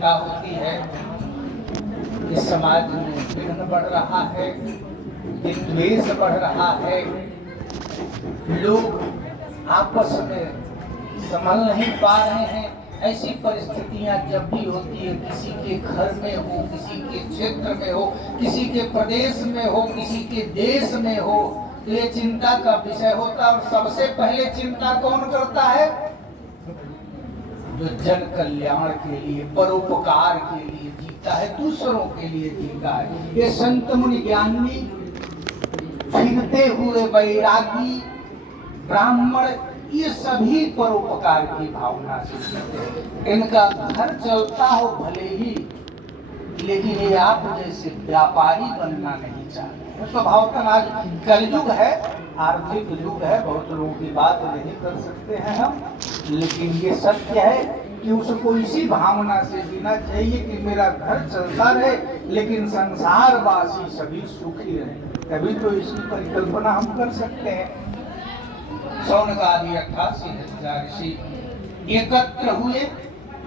चिंता होती है कि समाज में विघ्न बढ़ रहा है, कि द्वेष बढ़ रहा है, लोग आपस में संभल नहीं पा रहे हैं। ऐसी परिस्थितियां जब भी होती है, किसी के घर में हो, किसी के क्षेत्र में हो, किसी के प्रदेश में हो, किसी के देश में हो, तो ये चिंता का विषय होता है। और सबसे पहले चिंता कौन करता है? जो जन कल्याण के लिए, परोपकार के लिए जीता है, दूसरों के लिए जीता है। ये संत मुनि ज्ञानी, फिरते हुए वैरागी, ब्राह्मण, ये सभी परोपकार की भावना से जीते हैं। इनका घर चलता हो भले ही, लेकिन ये आप जैसे व्यापारी बनना नहीं चाहते। स्वभावतः आज कलयुग है, आर्थिक युग है, बहुत लोगों की बात नहीं कर सकते हैं हम, लेकिन ये सत्य है कि उसको इसी भावना से जीना चाहिए कि मेरा घर चलता रहे, लेकिन संसारवासी सभी सुखी रहे। तभी तो इसकी परिकल्पना हम कर सकते हैं। शौनक आदि 88,000 ऋषि एकत्र हुए,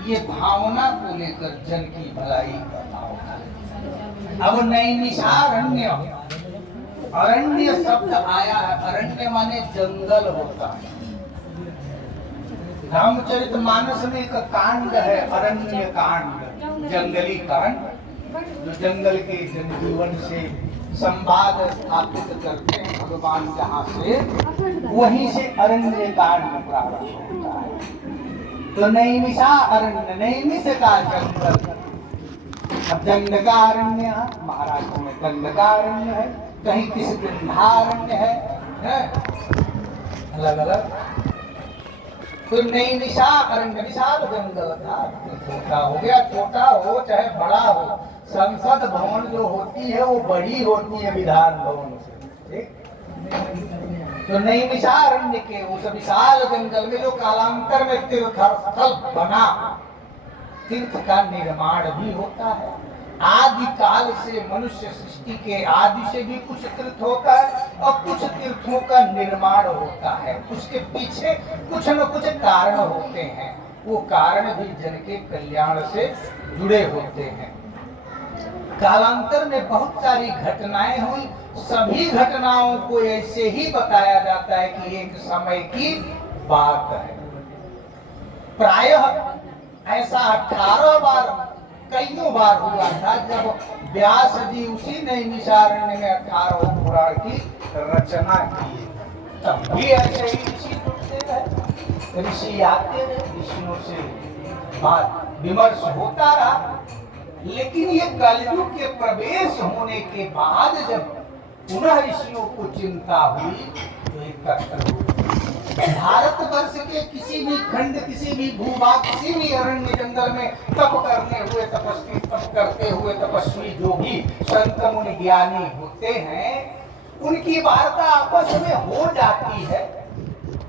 ये भावना को लेकर जन की भलाई का भाव था। अब नैमिषारण्य, अरण्य शब्द आया है। अरण्य माने जंगल होता है। रामचरितमानस में एक कांड है, अरण्य कांड, जंगली कांड, जो जंगल के जनजीवन से संवाद स्थापित करते हैं भगवान। जहाँ से वहीं से अरण्य कांड प्रारंभ होता है। तो नैमिषा अरण्य, नैमिष का जंगल। अब दंडकारण्य, महाराष्ट्र में दंडकारण्य है, कहीं किसी गंधारण्य है, अलग अलग। तो नैमिषा अरण्य विशाल जंगल था। छोटा हो गया, छोटा हो चाहे बड़ा हो, संसद भवन जो होती है वो बड़ी होती है विधान भवन से, ठीक। तो नैमिषारण्य के उस विशाल जंगल में जो कालांतर में तीर्थ स्थल बना, तीर्थ का निर्माण भी होता है। आदि काल से मनुष्य सृष्टि के आदि से भी कुछ तीर्थ होता है और कुछ तीर्थों का निर्माण होता है। उसके पीछे कुछ न कुछ कारण होते हैं। वो कारण भी जन के कल्याण से जुड़े होते हैं। कालांतर में बहुत सारी घटनाएं हुई। सभी घटनाओं को ऐसे ही बताया जाता है कि एक समय की बात है। प्रायः ऐसा 18 बार, कईयों बार हुआ था जब व्यास जी उसी नैमिषारण्य में 18 पुराण की रचना की। तब भी ऐसे ही ऋषि जुटते रहे, ऋषि आते रहे, ऋषियों से बात विमर्श होता रहा। लेकिन ये कलयुग के प्रवेश होने के बाद जब पुनः ऋषियों को चिंता हुई तो एकत्र हुए। भारतवर्ष के किसी भी खंड, किसी भी भूभाग, किसी भी अरण्य जंगल में तप करने हुए तपस्वी, तप करते हुए तपस्वी जो भी संत मुनि ज्ञानी होते हैं, उनकी वार्ता आपस में हो जाती है।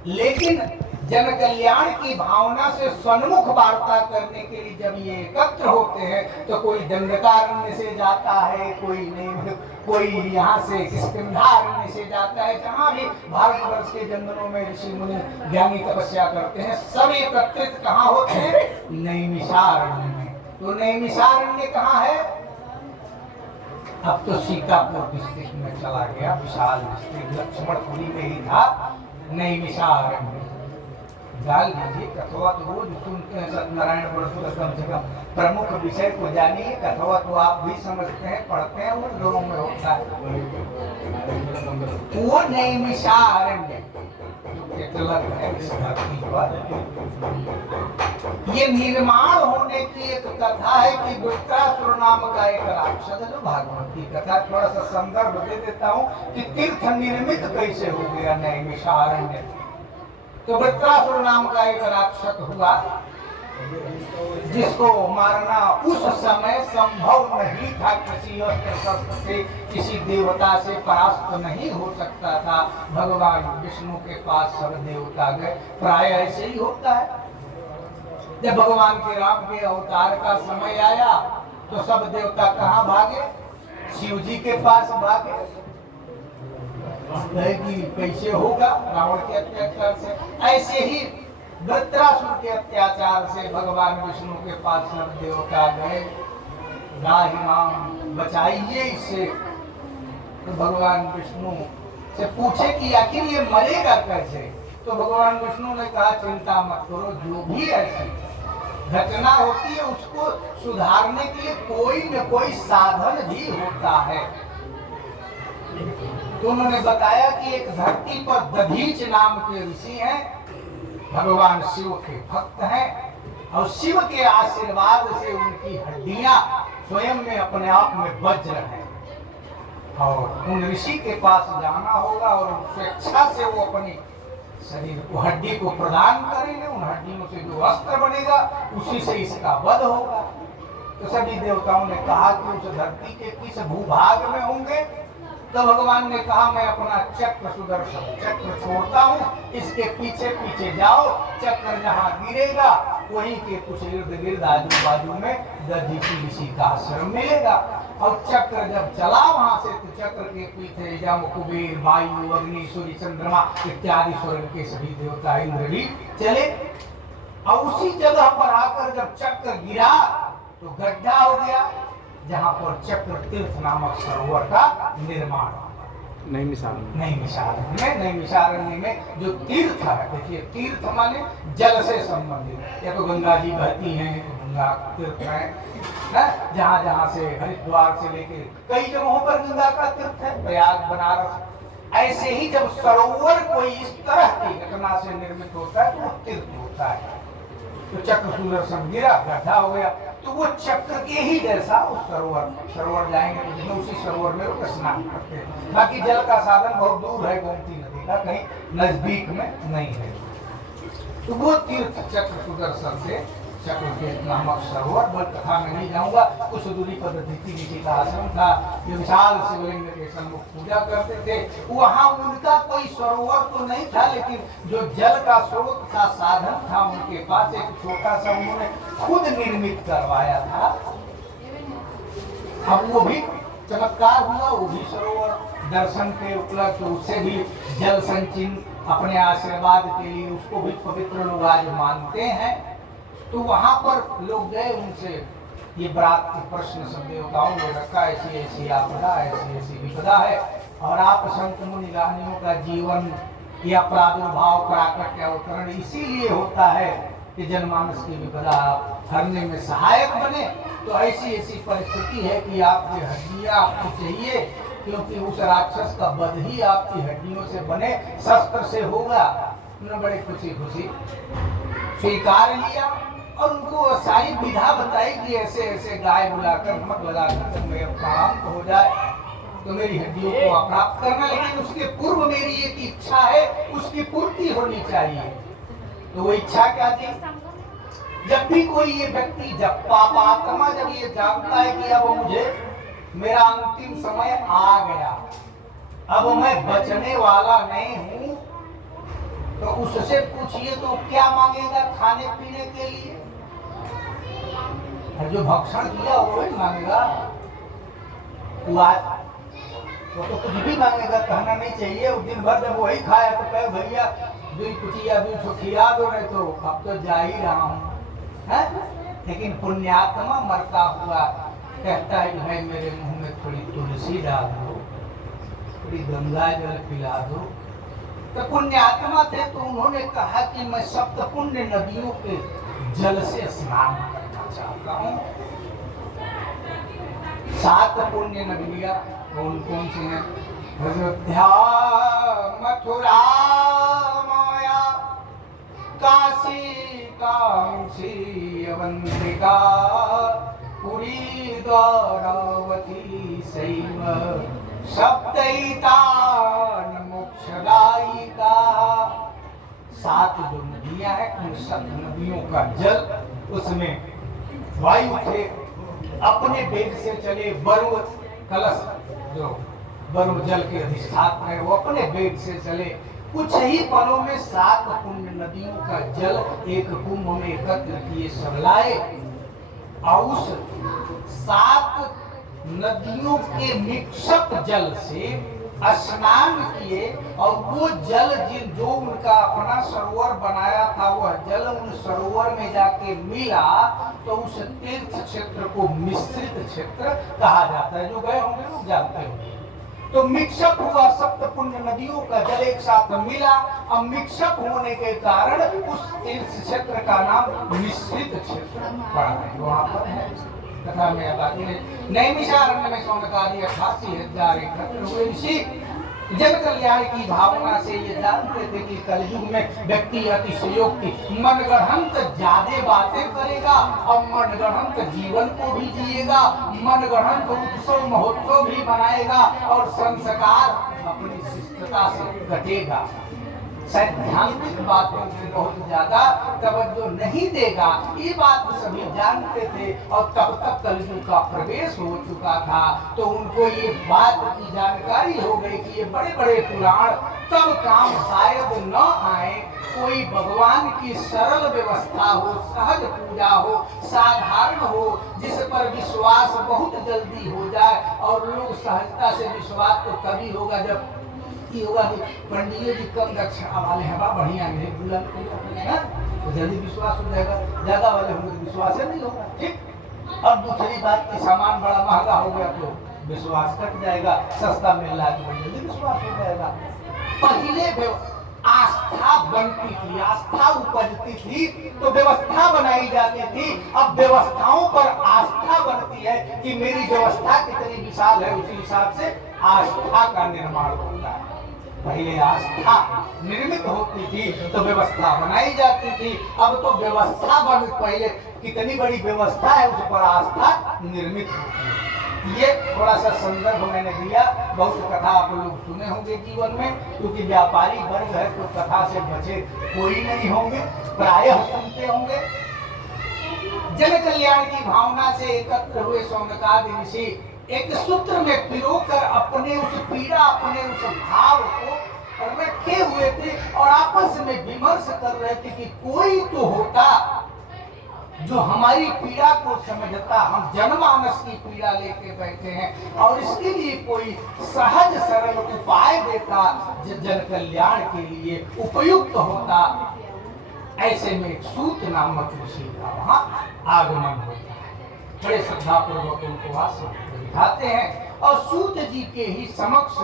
लेकिन जन कल्याण की भावना से सन्मुख वार्ता करने के लिए जब ये एकत्र होते हैं तो कोई दंडकारण्य से जाता है, कोई नहीं, कोई यहाँ से किष्किंधारण्य से जाता है। जहाँ भी भारतवर्ष के जंगलों में ऋषि मुनि ज्ञानी तपस्या करते हैं, सब एकत्रित कहाँ होते हैं? नैमिषारण्य में। तो नैमिषारण्य कहाँ है? अब तो सीतापुर डिस्ट्रिक्ट में चला गया, विशाल डिस्ट्रिक्ट लक्ष्मणपुरी में ही था नैमिषारण्य। जाल लीजिए, कथवा तो रोज सुनते हैं, सत्यनारायण वर्षों का कम से कम प्रमुख विषय को जानिए। कथवा तो आप भी समझते हैं, पढ़ते हैं, उन दोनों में होता है। वो नैमिषारण्य है इस धरती पर। ये निर्माण होने की एक कथा है कि वृत्रासुर नाम का एक राक्षस, जो भागवत की कथा, थोड़ा सा संदर्भ दे देता हूँ कि तीर्थ निर्मित कैसे हो गया नैमिषारण्य। तो वृत्रासुर नाम का एक राक्षस हुआ जिसको मारना उस समय संभव नहीं था। किसी अस्त्र शस्त्र से, किसी देवता से परास्त नहीं हो सकता था। भगवान विष्णु के पास सब देवता गए। प्राय ऐसे ही होता है, जब भगवान के राम के अवतार का समय आया तो सब देवता कहाँ भागे? शिव जी के पास भागे। कि कैसे होगा रावण के अत्याचार से। ऐसे ही वृत्रासुर के अत्याचार से भगवान विष्णु के पास सब देवता गए, राही माम बचाइए इससे। तो भगवान विष्णु से पूछे कि आखिर ये मरेगा कैसे? तो भगवान विष्णु ने कहा चिंता मत करो, जो भी ऐसी घटना होती है उसको सुधारने के लिए कोई न कोई साधन भी होता है। तो उन्होंने बताया कि एक धरती पर दधीच नाम के ऋषि हैं, भगवान शिव के भक्त हैं, और शिव के आशीर्वाद से उनकी हड्डियां स्वयं में अपने आप में वज्र हैं, और उन ऋषि के पास जाना होगा और स्वेच्छा से वो अपनी शरीर को हड्डी को प्रदान करेंगे। उन हड्डियों से जो वस्त्र बनेगा उसी से इसका वध होगा। तो सभी देवताओं ने कहा कि उस धरती के किस भूभाग में होंगे? तो भगवान ने कहा मैं अपना चक्र सुदर्शन चक्र छोड़ता हूँ, इसके पीछे पीछे जाओ, चक्र जहाँ गिरेगा वहीं के कुछ इर्द गिर्द आजू बाजू में दधीची ऋषि का आश्रम मिलेगा। और चक्र जब चला वहां से तो चक्र के पीछे यम कुबेर वायु अग्नि सूर्य चंद्रमा इत्यादि स्वर्ग के सभी देवता इंद्र भी चले। और उसी जगह पर आकर जब चक्र गिरा तो गड्ढा हो गया, जहाँ पर चक्र तीर्थ नामक सरोवर का निर्माण। नैमिषारण्य में जो तीर्थ है, देखिए तीर्थ माने जल से संबंधित, या तो गंगा जी बहती हैं, गंगा तीर्थ है, जहाँ जहाँ से हरिद्वार से लेके कई जगहों पर गंगा का तीर्थ है, प्रयाग बनारस। ऐसे ही जब सरोवर कोई इस तरह की घटना से निर्मित होता है तो तीर्थ होता है। तो चक्र सुदर्शन गिरा, गड्ढा हो गया, तो वो चक्र के ही जैसा उस सरोवर जाएंगे तो उसी सरोवर में वो स्नान करते हैं। बाकी जल का साधन बहुत दूर है, गोमती नदी का, कहीं नजदीक में नहीं है। तो वो तीर्थ चक्र सुदर्शन से चक्र के नामक सरोवर, बल कथा में नहीं जाऊंगा। कुछ दूरी पर दधीची ऋषि का आश्रम था, जो विशाल शिवलिंग के सम्मुख पूजा करते थे। वहां उनका कोई सरोवर तो नहीं था, लेकिन जो जल का स्रोत का साधन था उनके पास एक छोटा सा उन्होंने खुद निर्मित करवाया था। अब वो भी चमत्कार हुआ, वो भी सरोवर दर्शन के उपलक्ष्य, तो उससे भी जल संचिन अपने आशीर्वाद के लिए उसको भी पवित्र लोग आज मानते हैं। तो वहां पर लोग गए, उनसे ये बरात के प्रश्न सब देवताओं ने रखा, ऐसी ऐसी आपदा, ऐसी ऐसी विपदा है, और आप संत मुनि ज्ञानियों का जीवन या प्रादुर्भाव प्राकट्य अवतरण इसीलिए होता है कि जनमानस की विपदा हरने में सहायक बने। तो ऐसी ऐसी परिस्थिति है कि आपकी हड्डियां आपको चाहिए, क्योंकि उस राक्षस का वध ही आपकी हड्डियों से बने शस्त्र से होगा। उन्होंने बड़े खुशी खुशी स्वीकार लिया, और उनको सारी विधा बताई कि ऐसे ऐसे गाय बुलाकर नमक लगाकर जब मेरा काम हो जाए तो मेरी हड्डियों को प्राप्त करना, लेकिन उसके पूर्व मेरी एक इच्छा है, उसकी पूर्ति होनी चाहिए। तो वो इच्छा क्या थी? जब भी कोई ये व्यक्ति, जब पापात्मा जब ये जानता है कि अब मुझे मेरा अंतिम समय आ गया, अब मैं बचने वाला नहीं हूँ, तो उससे पूछिए तो क्या मांगेगा खाने पीने के लिए? जो भक्षण किया वो ही मांगेगा, वो तो कुछ भी मांगेगा, कहना नहीं चाहिए। उस दिन भर जब वही खाया तो कहे भैया दूध कुचिया दूध खिला दो, नहीं तो अब तो जा ही रहा हूँ। लेकिन पुण्यात्मा मरता हुआ कहता है कि भाई मेरे मुंह में थोड़ी तुलसी डाल दो, थोड़ी गंगा जल पिला दो। तो पुण्यात्मा थे तो उन्होंने कहा कि मैं सप्त पुण्य नदियों के जल से स्नान करना चाहता हूँ। 7 पुण्य नदियाँ कौन कौन सी हैं? अयोध्या, मथुरा, माया, काशी, कांची, अवंतिका, पुरी, द्वारावती, शैव, सप्तैतान मोक्षदायिका। 7 जो नदियां हैं, उन 7 नदियों का जल, उसमें वायु थे अपने वेग से चले, वरुण कलश जो वरुण जल के अधिष्ठाता है वो अपने वेग से चले। कुछ ही पलों में 7 पुण्य नदियों का जल एक कुंभ में एकत्र किए सब लाए, और उस 7 नदियों के निक्षत जल से स्नान किए और वो जल जो उनका अपना सरोवर बनाया था वह जल उन सरोवर में जाके मिला तो उस तीर्थ क्षेत्र को मिश्रित क्षेत्र कहा जाता है। जो गए होंगे लोग जानते होंगे। तो मिक्सअप हुआ, सप्त पुण्य नदियों का जल एक साथ मिला। अब मिक्सअप होने के कारण उस तीर्थ क्षेत्र का नाम मिश्रित क्षेत्र पड़ा है। वहां पर है कथा में बाकी नैमिषारण्य में सौनकादि 88,000 एकत्र हुए ऋषि जन कल्याण की भावना से ये जानते थे कि कलयुग में व्यक्ति अतिशयोक्ति मनगढ़ंत ज्यादा बातें करेगा और मनगढ़ंत जीवन को भी जिएगा, मनगढ़ंत उत्सव महोत्सव भी मनाएगा और संस्कार अपनी शिष्टता से कटेगा। सैद्धांतिक बातों में बहुत ज्यादा तवज्जो नहीं देगा, ये बात सभी जानते थे। और तब तक कलयुग का प्रवेश हो चुका था तो उनको ये बात की जानकारी हो गई कि ये बड़े बड़े पुराण तब काम शायद न आए। कोई भगवान की सरल व्यवस्था हो, सहज पूजा हो, साधारण हो, जिस पर विश्वास बहुत जल्दी हो जाए। और लोग सहजता से विश्वास तो तभी होगा जब होगा कि पंडित जी कम दक्षिणा वाले हैं, बढ़िया नहीं तो जल्दी विश्वास हो जाएगा। ज्यादा वाले होंगे तो विश्वास नहीं होगा। ठीक। और दूसरी बात की सामान बड़ा महंगा हो गया तो विश्वास कट जाएगा, सस्ता मिल रहा है तो जल्दी विश्वास हो जाएगा। पहले आस्था बनती थी, आस्था उपजती थी तो व्यवस्था बनाई जाती थी। अब व्यवस्थाओं पर आस्था बनती है कि मेरी व्यवस्था कितनी विशाल है, उसी हिसाब से आस्था का निर्माण होता है। पहले आस्था निर्मित होती थी तो व्यवस्था बनाई जाती थी। अब तो व्यवस्था बन, पहले कितनी बड़ी व्यवस्था है उस पर आस्था निर्मित होती है। ये थोड़ा सा संदर्भ मैंने दिया। बहुत कथा आप लोग सुने होंगे जीवन में, क्योंकि व्यापारी वर्ग है तो कथा से बचे कोई नहीं होंगे, प्रायः सुनते होंगे। जन कल्याण की भावना से एकत्र हुए सौनकादि ऋषि एक सूत्र में पिरोकर अपने उस पीड़ा, अपने उस भाव को रखे हुए थे और आपस में विमर्श कर रहे थे कि कोई तो होता जो हमारी पीड़ा को समझता। हम जनमानस की पीड़ा लेके बैठे हैं और इसके लिए कोई सहज सरल उपाय देता जो जन कल्याण के लिए उपयुक्त होता। ऐसे में एक सूत नामक ऋषि का वहां आगमन होता है। बड़े श्रद्धा पूर्वक उनको आसन बिठाते हैं और सूत जी के ही समक्ष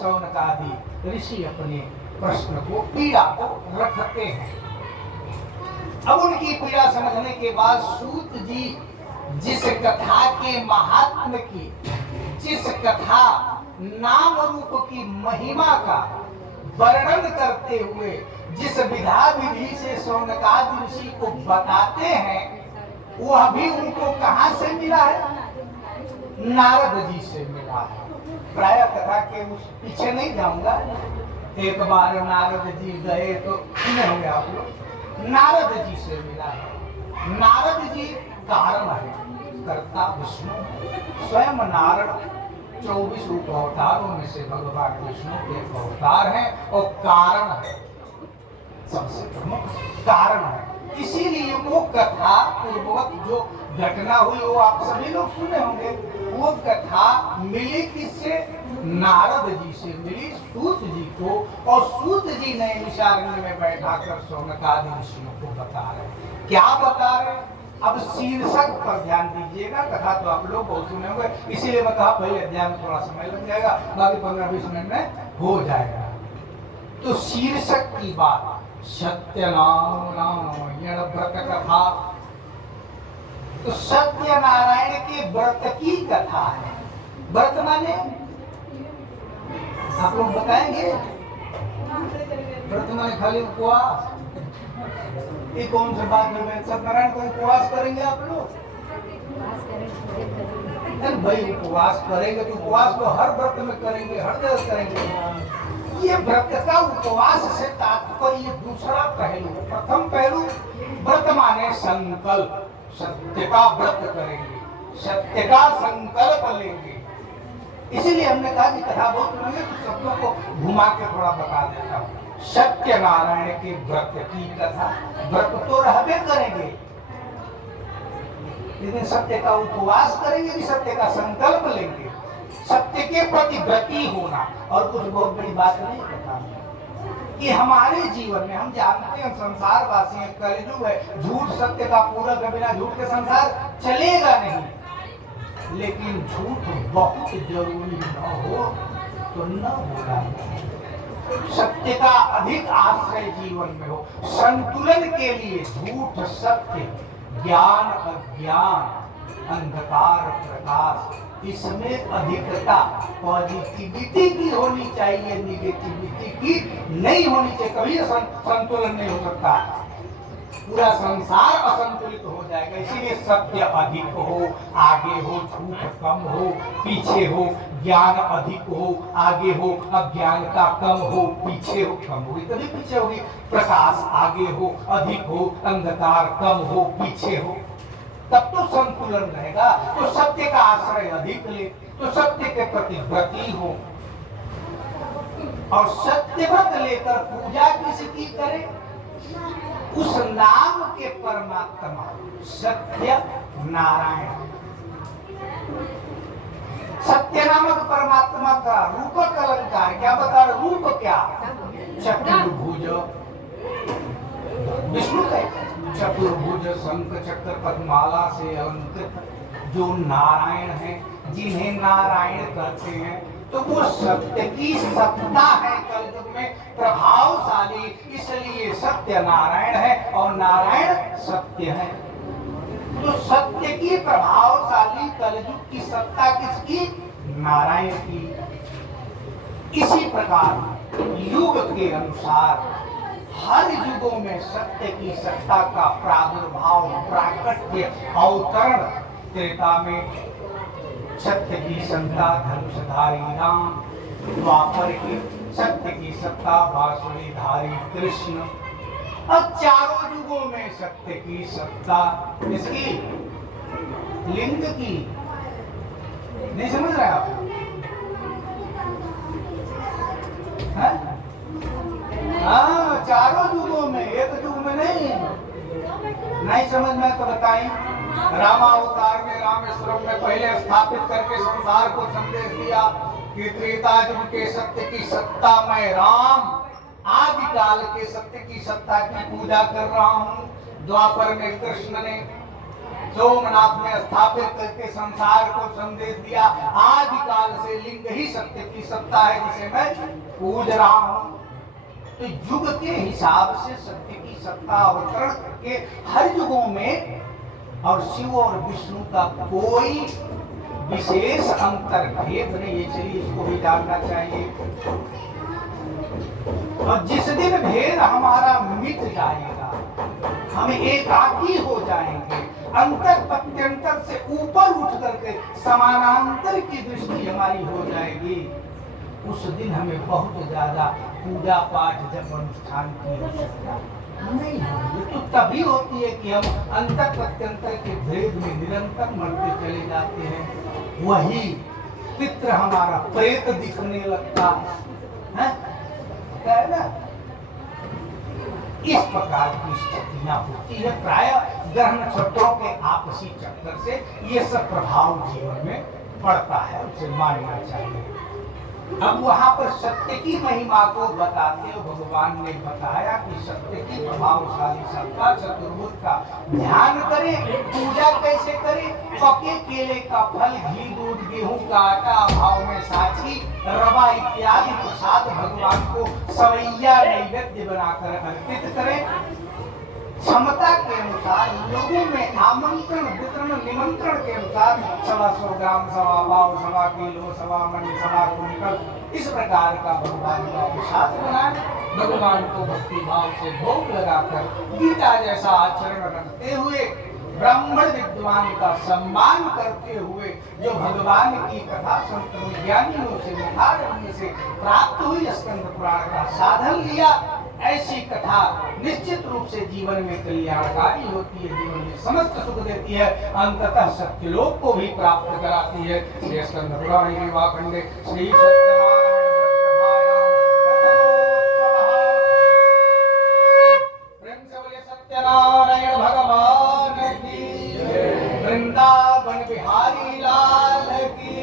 सौनकादि ऋषि अपने प्रश्न को, पीड़ा को रखते हैं। अब उनकी पीड़ा समझने के बाद सूत जी जिस कथा के महात्म्य की, जिस कथा नाम रूप की महिमा का वर्णन करते हुए जिस विधा विधि से सौनकादि ऋषि को बताते हैं, वह भी उनको कहां से मिला है? नारद जी से मिला है। प्राय कथा के उस पीछे नहीं जाऊंगा। एक बार नारद जी गए तो सुने होंगे आप लोग, नारद जी से मिला है। नारद जी कारण है, कर्ता विष्णु स्वयं। नारद 24 रूप अवतारों में से भगवान विष्णु के अवतार हैं और कारण है, सबसे प्रमुख कारण है। इसीलिए वो कथा पूर्वक जो घटना हुई वो आप सभी लोग सुने होंगे। वो कथा मिली किससे? नारद जी से मिली सूत जी को। और सूत जी ने नैमिषारण्य में बैठा कर सौनकादि ऋषियों को बता रहे। क्या बता रहे? अब शीर्षक पर ध्यान दीजिएगा। कथा तो आप लोग बहुत सुने होंगे, इसीलिए मैं कहा पहले ध्यान थोड़ा समय लग जाएगा, बाकी 15-20 मिनट में हो जाएगा। तो शीर्षक की बात सत्यनारायण व्रत कथा। तो सत्यनारायण के व्रत की कथा है। व्रत माने आप लोग बताएंगे? व्रत माने खाली उपवास? ये कौन सी बात है? सत्यनारायण को उपवास करेंगे आप लोग? भाई उपवास करेंगे तो उपवास तो हर व्रत में करेंगे, हर जगह करेंगे। ये व्रत का उपवास से तात्पर्य दूसरा पहलू। प्रथम पहलू व्रत माने संकल्प, सत्य का व्रत करेंगे, सत्य का संकल्प लेंगे। इसीलिए हमने कहा कि कथा बहुत सुनेंगे तो शब्दों को घुमा के थोड़ा बता देता हूँ। सत्यनारायण के व्रत की कथा। व्रत तो रहबे करेंगे, लेकिन सत्य का उपवास करेंगे भी, सत्य का संकल्प लेंगे। सत्य के प्रति व्रती होना। और कुछ बहुत बड़ी बात नहीं पता कि हमारे जीवन में हम जानते हैं संसारवासी हैं, कलयुग है, झूठ सत्य का पूरक है, बिना झूठ के संसार चलेगा नहीं। लेकिन झूठ बहुत जरूरी न हो तो न बोला, सत्य का अधिक आश्रय जीवन में हो। संतुलन के लिए झूठ सत्य, ज्ञान अज्ञान, अंधकार प्रकाश, इसमें अधिकता पॉजिटिविटी की होनी चाहिए, निगेटिविटी की नहीं होनी चाहिए। कभी संतुलन नहीं हो सकता, पूरा संसार असंतुलित हो जाएगा। इसीलिए सत्य अधिक हो, आगे हो, झूठ कम हो, पीछे हो, ज्ञान अधिक हो, आगे हो, अज्ञानता कम हो, पीछे हो, कम होगी तभी पीछे होगी। प्रकाश आगे हो, अधिक हो, अंधकार कम हो, पीछे हो, तब तो संतुलन रहेगा। तो सत्य का आश्रय अधिक ले, तो सत्य के प्रति व्रती हो। और सत्य व्रत लेकर पूजा किसकी करे? उस नाम के परमात्मा सत्य नारायण। सत्य नामक परमात्मा का रूपक अलंकार क्या बता रहे? रूप क्या? चतुर्भुज विष्णु का चतुर्भुज शंख चक्र पद्माला से अलंकृत जो नारायण है, जिन्हें नारायण कहते हैं, तो वो सत्य की सत्ता है, कलयुग में प्रभावशाली, इसलिए सत्य नारायण है और नारायण सत्य है। तो सत्य की प्रभावशाली कलयुग की सत्ता किसकी? नारायण की। इसी प्रकार युग के अनुसार हर युगों में सत्य की सत्ता का प्रादुर्भाव, प्राकट्य, अवतरण। त्रेता में सत्य की सत्ता धनुषधारी राम, द्वापर की सत्य की सत्ता बांसुरीधारी कृष्ण। अब चारों युगों में सत्य की सत्ता किसकी? लिंग की। नहीं समझ रहे आप? हाँ, चारों युगों में, एक युग में नहीं समझ में तो बताई। रामावतार में रामेश्वरम में पहले स्थापित करके संसार को संदेश दिया कि त्रेता युग के सत्य की सत्ता मैं राम, आदिकाल के सत्य की सत्ता की पूजा कर रहा हूँ। द्वापर में कृष्ण ने सोमनाथ में स्थापित करके संसार को संदेश दिया, आदिकाल से लिंग ही सत्य की सत्ता है जिसे मैं पूज रहा हूँ। तो युग के हिसाब से सत्य की सत्ता अवतरण करके हर युगों में, और शिव और विष्णु का कोई विशेष अंतर भेद नहीं है। चलिए इसको भी जानना चाहिए। और जिस दिन भेद हमारा मिट जाएगा, हम एकाकी हो जाएंगे, अंतर प्रत्यंतर से ऊपर उठ करके समानांतर की दृष्टि हमारी हो जाएगी, उस दिन हमें बहुत ज्यादा पूजा पाठ जब अनुष्ठान की आवश्यकता नहीं होगी। तो तभी होती है कि हम अंतर प्रत्यंतर के भेद में निरंतर मरते चले जाते हैं। वही पितृ हमारा प्रेत दिखने लगता है ना। इस प्रकार की स्थितियां होती है। प्राय ग्रह नक्षत्रों के आपसी चक्कर से ये सब प्रभाव जीवन में पड़ता है, उसे मानना चाहिए। अब वहां पर सत्य की महिमा को बताते हुए भगवान ने बताया कि सत्य की प्रभावशाली सत्ता चतुर्भुज का ध्यान करें। पूजा कैसे करें? पके केले का फल, घी, दूध, गेहूं का आटा, भाव में साची, रवा इत्यादि प्रसाद भगवान को सवैया नैवेद्य बनाकर अर्पित करें। क्षमता के अनुसार लोगों में आमंत्रण वितरण निमंत्रण के अनुसार 125 ग्राम, 1.25 पाव, 1.25 किलो, 1.25 मन, 1.25 कुंटल, इस प्रकार का भगवान का प्रसाद बनाए। भगवान को भक्ति भाव से भोग लगाकर गीता जैसा आचरण रखते हुए, ब्राह्मण विद्वान का सम्मान करते हुए, जो भगवान की कथा संत ज्ञानियों से मुखारविंद से प्राप्त हुई स्कंद पुराण का साधन लिया, ऐसी कथा निश्चित रूप से जीवन में कल्याणकारी होती है, जीवन में समस्त सुख देती है, अंततः सत्यलोक को भी प्राप्त कराती है। श्री स्कंद पुराण के वाखंडे श्री सत्यनारायण भगवान की, वृंदावन बिहारी लाल की।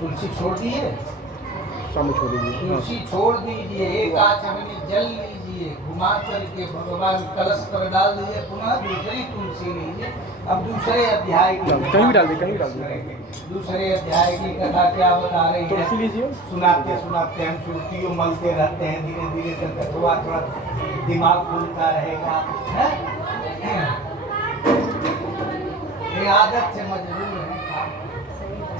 तुलसी छोड़ दिए, सामने छोड़ दीजिए। तुलसी छोड़ दीजिए, एक आचमनी जल लीजिए, घुमा करके भगवान कलश पर डाल दीजिए, पुनः दूसरी तुलसी लीजिए। अब दूसरे अध्याय की कहीं भी डाल दे, कहीं भी डाल दे। दूसरे अध्याय की कथा क्या बता रही है? तुलसी लीजिए। सुनाते सुनाते हम सुर्खियों मलते रहते हैं, धीरे धीरे करके थोड़ा थोड़ा दिमाग खुलता रहेगा। ये आदत से मजबूर है।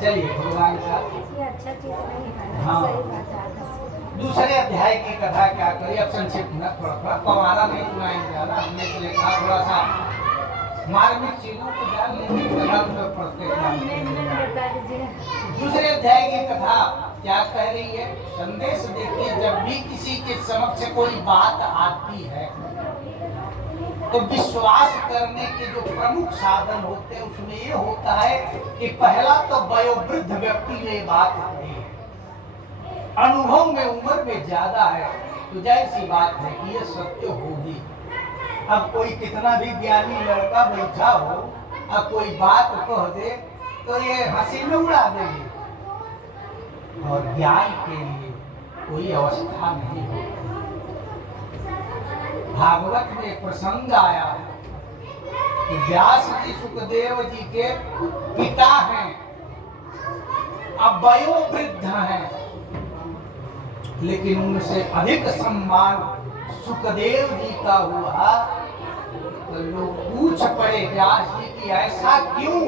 चलिए भगवान का अच्छा चीज नहीं है। हाँ। सही बात है। दूसरे अध्याय की कथा क्या करी? अब संक्षिप्त में थोड़ा थोड़ा पवारा नहीं सुनाएंगे ज्यादा, हमने इसलिए कहा थोड़ा सा मार्मिक चीजों को जान लेंगे, कथा तो पढ़ते बता हैं। दीजिए। दूसरे अध्याय की कथा क्या कह रही है? संदेश देखिए, जब भी किसी के समक्ष कोई बात आती है तो विश्वास करने के जो प्रमुख साधन होते हैं उसमें ये होता है कि पहला तो वयोवृद्ध व्यक्ति ने बात कही है, अनुभव में उम्र में ज्यादा है, तो जाहिर बात है कि ये सत्य होगी। अब कोई कितना भी ज्ञानी लड़का बैठा हो, अब कोई बात कह दे तो ये हंसी में उड़ा देंगे, और ज्ञान के लिए कोई अवस्था नहीं होती। भागवत में एक प्रसंग आया है कि व्यास जी सुखदेव जी के पिता हैं, अब वयोवृद्ध हैं, लेकिन उनसे अधिक सम्मान सुखदेव जी का हुआ। तो लोग पूछ पड़े व्यास जी की ऐसा क्यों?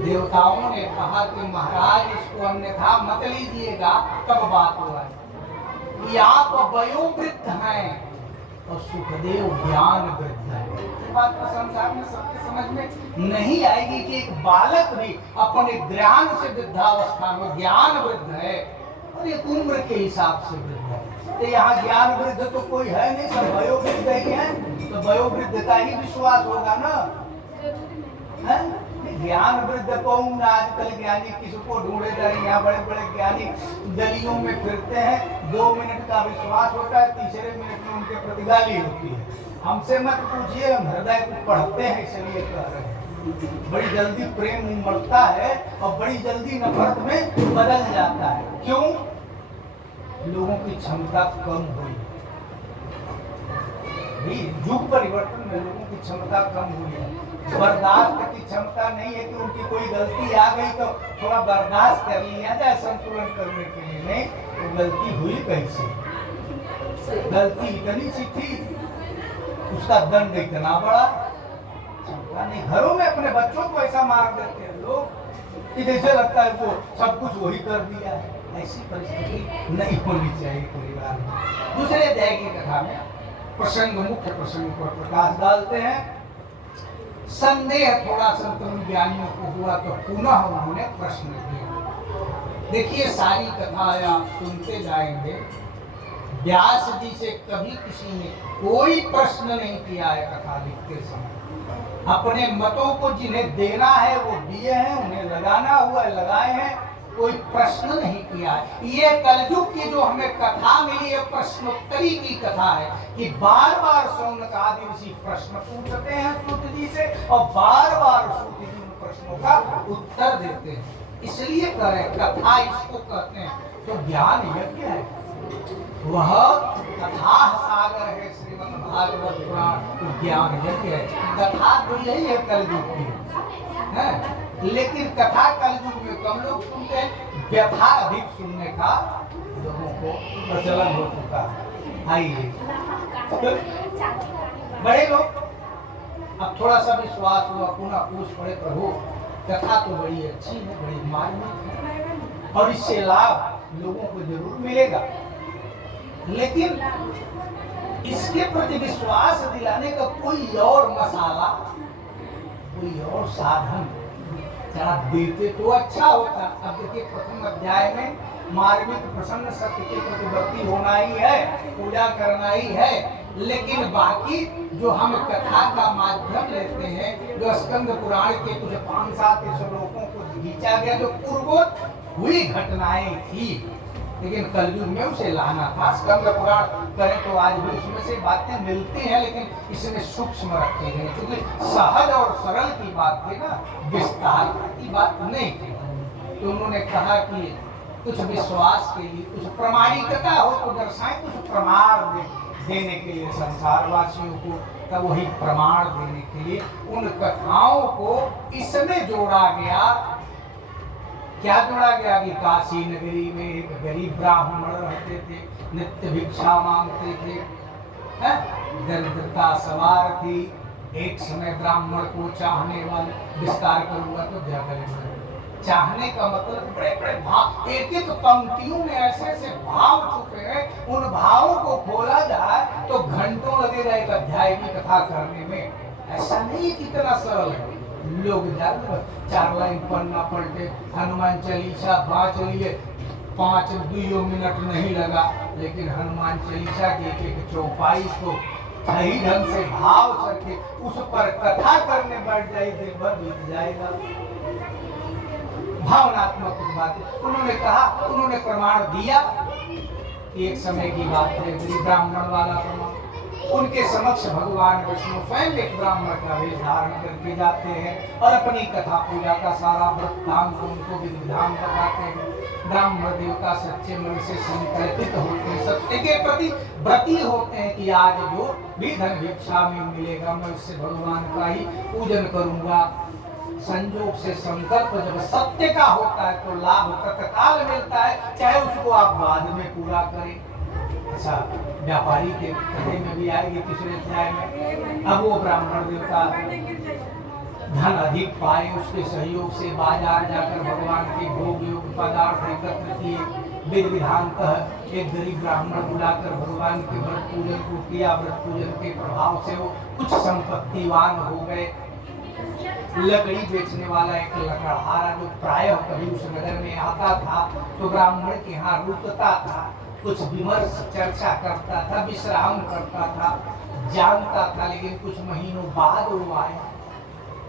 देवताओं ने कहा कि महाराज इसको अन्यथा मत लीजिएगा। तब बात हुआ कि आप वयोवृद्ध हैं और सुखदेव ज्ञान वृद्ध है। बात तो संसार में सबके समझ में नहीं आएगी कि एक बालक भी अपने ज्ञान से वृद्धावस्था में ज्ञान वृद्ध है और एक उम्र के हिसाब से वृद्ध है। तो यहाँ ज्ञान वृद्ध तो कोई है नहीं, सब वयोवृद्ध ही है, तो वयोवृद्ध का ही विश्वास होगा ना। ज्ञान वृद्ध कहूँ, आजकल ज्ञानी किसको ढूंढे जा रहे, यहाँ बड़े बड़े ज्ञानी गलियों में फिरते हैं, 2 मिनट का विश्वास होता है, तीसरे मिनट में उनके प्रति गाली होती है। हमसे मत पूछिए, हम हृदय को पढ़ते हैं इसलिए कह रहे हैं। बड़ी जल्दी प्रेम उमड़ता है और बड़ी जल्दी नफरत में बदल जाता है। क्यों? लोगों की क्षमता कम हुई, युग परिवर्तन में लोगों की क्षमता कम हुई है। बर्दाश्त की क्षमता नहीं है कि उनकी कोई गलती आ गई तो थोड़ा बर्दाश्त कर लिया जाए संतुलन करने के लिए। नहीं, वो गलती हुई कैसे? गलती इतनी सी थी, उसका दंड इतना बड़ा, क्षमता नहीं। घरों में अपने बच्चों को ऐसा मार देते हैं लोग कि जैसे लगता है वो सब कुछ वही कर दिया है। ऐसी परिस्थिति नहीं होनी चाहिए परिवार में। दूसरे अध्याय की कथा में प्रसंग, मुख्य प्रसंग पर प्रकाश डालते हैं। संदेह थोड़ा संतुलन ज्ञानियों को हुआ तो पुनः उन्होंने प्रश्न किया। देखिए सारी कथा आप सुनते जाएंगे। व्यास जी से कभी किसी ने कोई प्रश्न नहीं किया है कथा लिखते समय। अपने मतों को जिन्हें देना है वो दिए हैं, उन्हें लगाना हुआ है लगाए हैं, कोई प्रश्न नहीं किया है। ये कलयुग की जो हमें कथा मिली है प्रश्नोत्तरी की कथा है कि बार बार शौनक आदि ऋषि प्रश्न पूछते हैं सूत जी से और बार बार सूत जी उन प्रश्नों का उत्तर देते हैं। इसलिए करें कथा इसको कहते हैं तो ज्ञान यज्ञ है, वह कथा सागर है। श्रीमद् भागवत पुराण तो ज्ञान यज्ञ है। कथा तो यही है कलयुग की है, लेकिन कथा कलयुग में कम लोग सुनते हैं, व्यथा अधिक सुनने का लोगों को प्रचलन हो चुका है। आइए बड़े लोग अब थोड़ा सा विश्वास हुआ, पुनः पूछ पड़े प्रभु कथा तो बड़ी अच्छी है, बड़ी मार्मिक है और इससे लाभ लोगों को जरूर मिलेगा, लेकिन इसके प्रति विश्वास दिलाने का कोई और मसाला, कोई और साधन आप देते तो अच्छा होता। अब देखिए प्रथम अध्याय में मार्मिक प्रसन्न सत्य के प्रतिवर्ती होना ही है, पूजा करना ही है, लेकिन बाकी जो हम कथा का माध्यम लेते हैं, जो स्कंद पुराण के कुछ 5-7 श्लोकों को खींचा गया, जो पूर्वोत हुई घटनाएं थी, लेकिन कलयुग में उसे लाना था। स्कंद पुराण करें तो आज भी उसमें से बातें मिलती हैं, लेकिन इसमें सूक्ष्म रखे गए, क्योंकि सहज और सरल की बात थी ना, विस्तार की बात नहीं थी। तो उन्होंने कहा कि कुछ विश्वास के लिए कुछ प्रमाणिकता हो तो दर्शाएं, कुछ प्रमाण देने के लिए संसारवासियों को। तब वही प्रमाण देने के लिए उन कथाओं को इसमें जोड़ा गया। क्या जोड़ा गया कि काशी नगरी में एक गरीब ब्राह्मण रहते थे, नित्य भिक्षा मांगते थे, दरिद्रता सवार थी। एक समय ब्राह्मण को चाहने वाले, विस्तार करूंगा तो ज्यादा चाहने का मतलब बड़े बड़े भाव, एक एक पंक्तियों में ऐसे ऐसे भाव छुपे हैं। उन भावों को खोला जाए तो घंटों लगेगा एक अध्याय की कथा करने में। ऐसा नहीं कितना सरल है। लोग ज्यादा 4 लाइन पढ़ना पलटे, हनुमान चालीसा 5 लिए 5 मिनट नहीं लगा, लेकिन हनुमान चालीसा की एक चौपाई को सही ढंग से भाव करके उस पर कथा करने बैठ जाए, दिन भर बीत जाएगा। भावनात्मक बातें उन्होंने कहा, उन्होंने प्रमाण दिया कि एक समय की बात है, ब्राह्मण वाला प्रमाण। उनके समक्ष भगवान विष्णु स्वयं एक ब्राह्मण का वेश धारण करके जाते हैं और अपनी कथा पूजा का सारा वृत्तांत उनको विधि विधान बताते हैं। ब्राह्मण देवता सच्चे मन से संकल्पित होते हैं, सत्य के प्रति व्रती होते हैं कि आज जो भी धन भिक्षा में मिलेगा मैं उससे भगवान का ही पूजन करूंगा। संजोग से संकल्प जब सत्य का होता है तो लाभ तत्काल मिलता है, चाहे उसको आप बाद में पूरा करें। ऐसा व्यापारी के कथे में भी आएगी तीसरे अध्याय में। अब वो ब्राह्मण देवता धन अधिक पाए, उसके सहयोग से बाजार जाकर भगवान के भोग योग पदार्थ एकत्र किए। विधि विधान कह एक गरीब ब्राह्मण बुलाकर भगवान के व्रत पूजन को किया। व्रत पूजन के प्रभाव से वो कुछ संपत्तिवान हो गए। लकड़ी बेचने वाला एक लकड़हारा जो प्रायः कभी उस नगर में आता था तो ब्राह्मण के यहाँ रुकता था, कुछ विमर्श चर्चा करता था, विश्राम करता था, जानता था। लेकिन कुछ महीनों बाद वो आया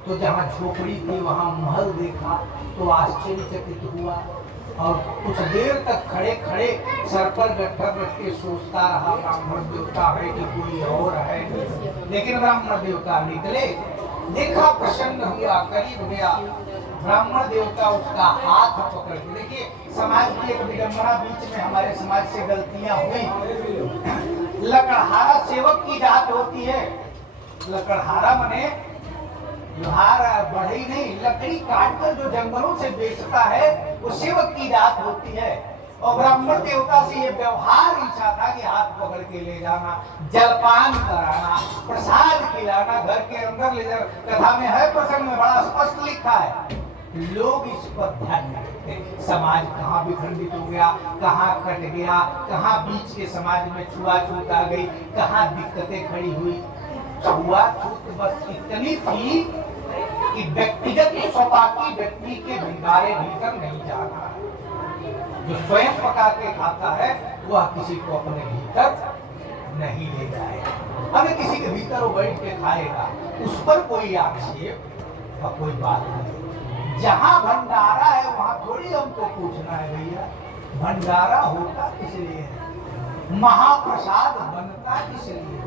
तो जहाँ झोपड़ी थी वहाँ महल देखा तो आश्चर्यचकित हुआ और कुछ देर तक खड़े खड़े सर पर गट्ठर रख के सोचता रहा ब्राह्मण देवता है कि कोई और है। लेकिन ब्राह्मण देवता निकले, देखा, प्रसन्न हुआ, करीब गया। ब्राह्मण देवता उसका हाथ पकड़ के, देखिए समाज की एक विडंबना, बीच में हमारे समाज से गलतियां हुई। लकड़हारा सेवक की जात होती है। लकड़हारा मने लोहार बढ़ई नहीं, लकड़ी काटकर जो जंगलों से बेचता है वो सेवक की जात होती है। और ब्राह्मण देवता से ये व्यवहार इच्छा था कि हाथ पकड़ के ले जाना, जलपान कराना, प्रसाद खिलाना, घर के अंदर ले जाना। कथा में है, प्रसंग में बड़ा स्पष्ट लिखा है। लोग इस पर ध्यान नहीं देते। समाज कहाँ विखंडित हो गया, कहाँ कट गया, कहाँ बीच के समाज में छुआछूत आ गई, कहाँ दिक्कतें खड़ी हुई। छुआछूत बस इतनी थी कि व्यक्तिगत स्वपाकी व्यक्ति के भंडारे भीतर नहीं जाना है। जो स्वयं पका के खाता है वह किसी को अपने भीतर नहीं ले जाएगा। अगर किसी के भीतर वो बैठ के खाएगा उस पर कोई आक्षेप और कोई बात नहीं। जहां भंडारा है वहां थोड़ी हमको पूछना है भैया, भंडारा होता किस लिए है, महाप्रसाद बनता किस लिए।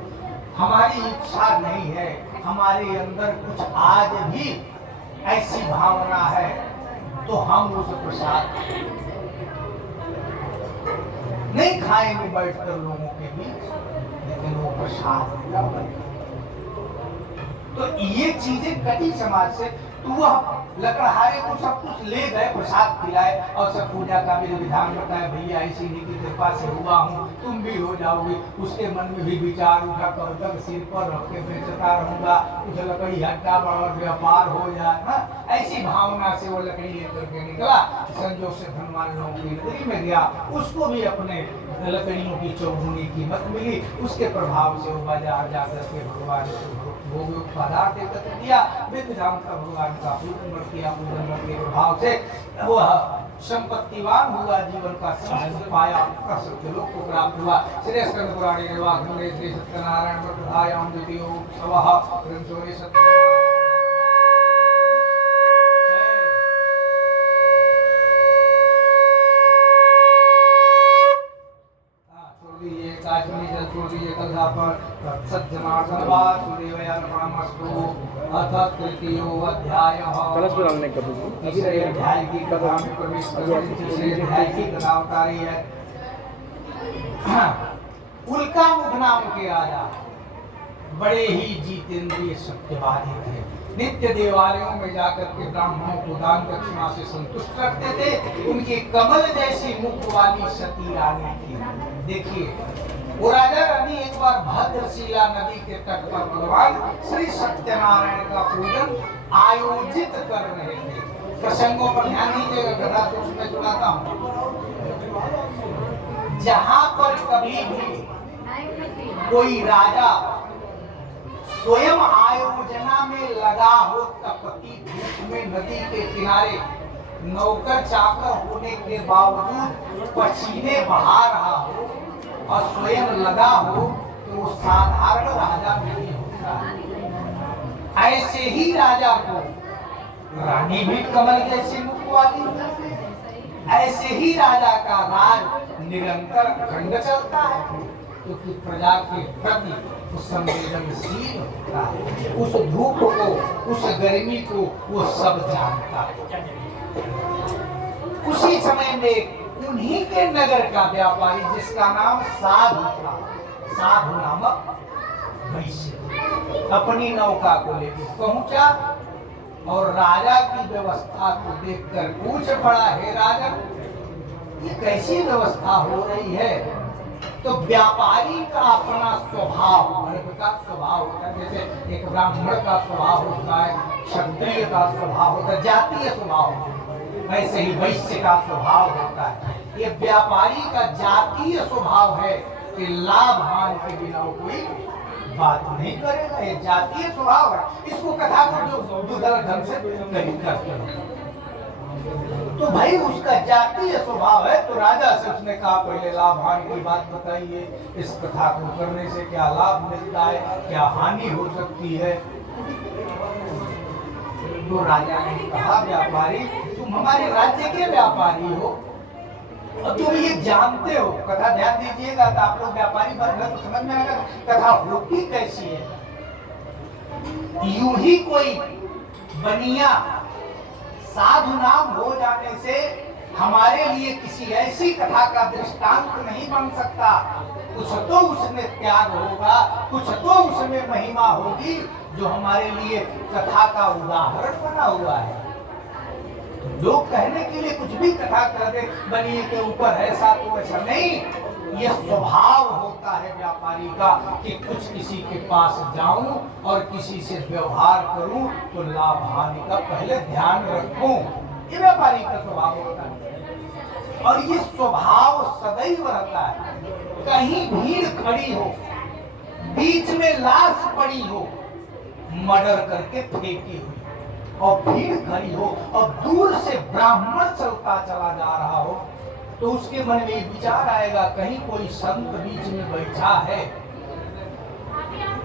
हमारी इच्छा नहीं है, हमारे अंदर कुछ आज भी ऐसी भावना है तो हम उस प्रसाद नहीं खाएंगे बैठकर लोगों के बीच, लेकिन वो प्रसाद न बने। तो ये चीजें कटी समाज से। तो वह लकड़हारे को सब कुछ ले गए, प्रसाद खिलाए और सब पूजा का भी विधान बताया, भैया ऐसी ही की कृपा से हुआ हूँ, तुम भी हो जाओगे। उसके मन में भी विचार उठा, कब तक सिर पर रख के बेचता रहूंगा, कुछ लकड़ी हट्टा बड़ा व्यापार हो जाए ना। ऐसी भावना से वो लकड़ी लेकर के निकला। संजोग से धनवान लोगों की नगरी में गया, उसको भी अपने लकड़ियों की चौगुनी कीमत मिली। उसके प्रभाव से वो बाजार जाकर के भगवान भोग पदार्थ एकत्र किया, विधान का भगवान का पूजन किया। पूजन के प्रभाव से वह संपत्तिवान हुआ, जीवन का सुख पाया, सत्यलोक को प्राप्त हुआ। श्री स्कंद पुराणे श्री सत्यनारायण व्रतधायां द्वितीयो उत्सवः ग्रंथोरे सत्य। छोड़ दीजिए, काश में जल छोड़ दीजिए, कल सुधा पर तत्सज्जनार्दन वासुदेवयार्पणमस्तु। अथ तृतीयो अध्यायः। कलश में डालने का तीसरे अध्याय की कथा में प्रवेश करते हैं। तीसरे अध्याय की कथा उतारी है। उल्का मुख नाम के राजा बड़े ही जितेंद्रिय सत्यवादी थे। नित्य देवालयों में जाकर के ब्राह्मणों को दान दक्षिणा से संतुष्ट रखते थे। उनके कमल जैसी मुख वाली सती रानी थी। देखिए वो राजा रानी एक बार भद्रशिला नदी के तट पर भगवान श्री सत्यनारायण का पूजन आयोजित कर रहे थे। प्रसंगों पर ध्यान दीजिएगा, कथा तो उसमें सुनाता हूँ। जहाँ पर कभी भी कोई राजा स्वयं आयोजना में लगा हो, तपती धूप में नदी के किनारे नौकर चाकर होने के बावजूद पसीने बहा रहा हो और स्वयं लगा हो, तो वो साधारण राजा नहीं होता। ऐसे ही राजा को रानी भी कमल जैसे मुख वाली, ऐसे ही राजा का राज निरंतर अखंड चलता है, क्योंकि प्रजा के प्रति उस संवेदनशील होता है। उस धूप को, उस गर्मी को वो सब जानता है। उसी समय में उन्हीं के नगर का व्यापारी जिसका नाम साधु था, साधु नामक वैश्य, अपनी नौका को लेकर पहुंचा और राजा की व्यवस्था को देखकर पूछ पड़ा, हे राजन, ये कैसी व्यवस्था हो रही है? तो व्यापारी का अपना स्वभाव, वर्ग का स्वभाव होता है। जैसे एक ब्राह्मण का स्वभाव होता है, क्षत्रिय का स्वभाव होता है, जातीय स्वभाव होता है, वैसे ही वैश्य का स्वभाव होता है। ये व्यापारी का जातीय स्वभाव है कि लाभ हानि के बिना कोई बात नहीं करेगा। ये जातीय स्वभाव है। इसको कथा को जो दूसरा ढंग से नहीं करते। तो भाई उसका जातीय स्वभाव है। तो राजा से उसने कहा, पहले लाभ हानि की बात बताइए, इस कथा को करने से क्या लाभ मिलता है, क्या हानि हो सकती है? तो राजा ने कहा, व्यापारी, तुम हमारे राज्य के व्यापारी हो और तुम ये जानते हो। कथा ध्यान दीजिएगा, तो आप लोग व्यापारी वर्ग तो समझ में आएगा कथा होती कैसी है। यूं ही कोई बनिया साधु नाम हो जाने से हमारे लिए किसी ऐसी कथा का दृष्टांत नहीं बन सकता। कुछ तो उसमें त्याग होगा, कुछ तो उसमें महिमा होगी जो हमारे लिए कथा का उदाहरण बना हुआ है। लोग कहने के लिए कुछ भी कथा कर दे, बनिए के ऊपर ऐसा तो ऐसा नहीं। ये स्वभाव होता है व्यापारी का कि कुछ किसी के पास जाऊं और किसी से व्यवहार करूं तो लाभ हानि का पहले ध्यान रखूं। ये व्यापारी का स्वभाव होता है और ये स्वभाव सदैव रहता है। कहीं भीड़ खड़ी हो, बीच में लाश पड़ी हो, मर्डर करके फेंकी हुई, और भीड़ खड़ी हो और दूर से ब्राह्मण चलता चला जा रहा हो, तो उसके मन में विचार आएगा, कहीं कोई संत बीच में बैठा है,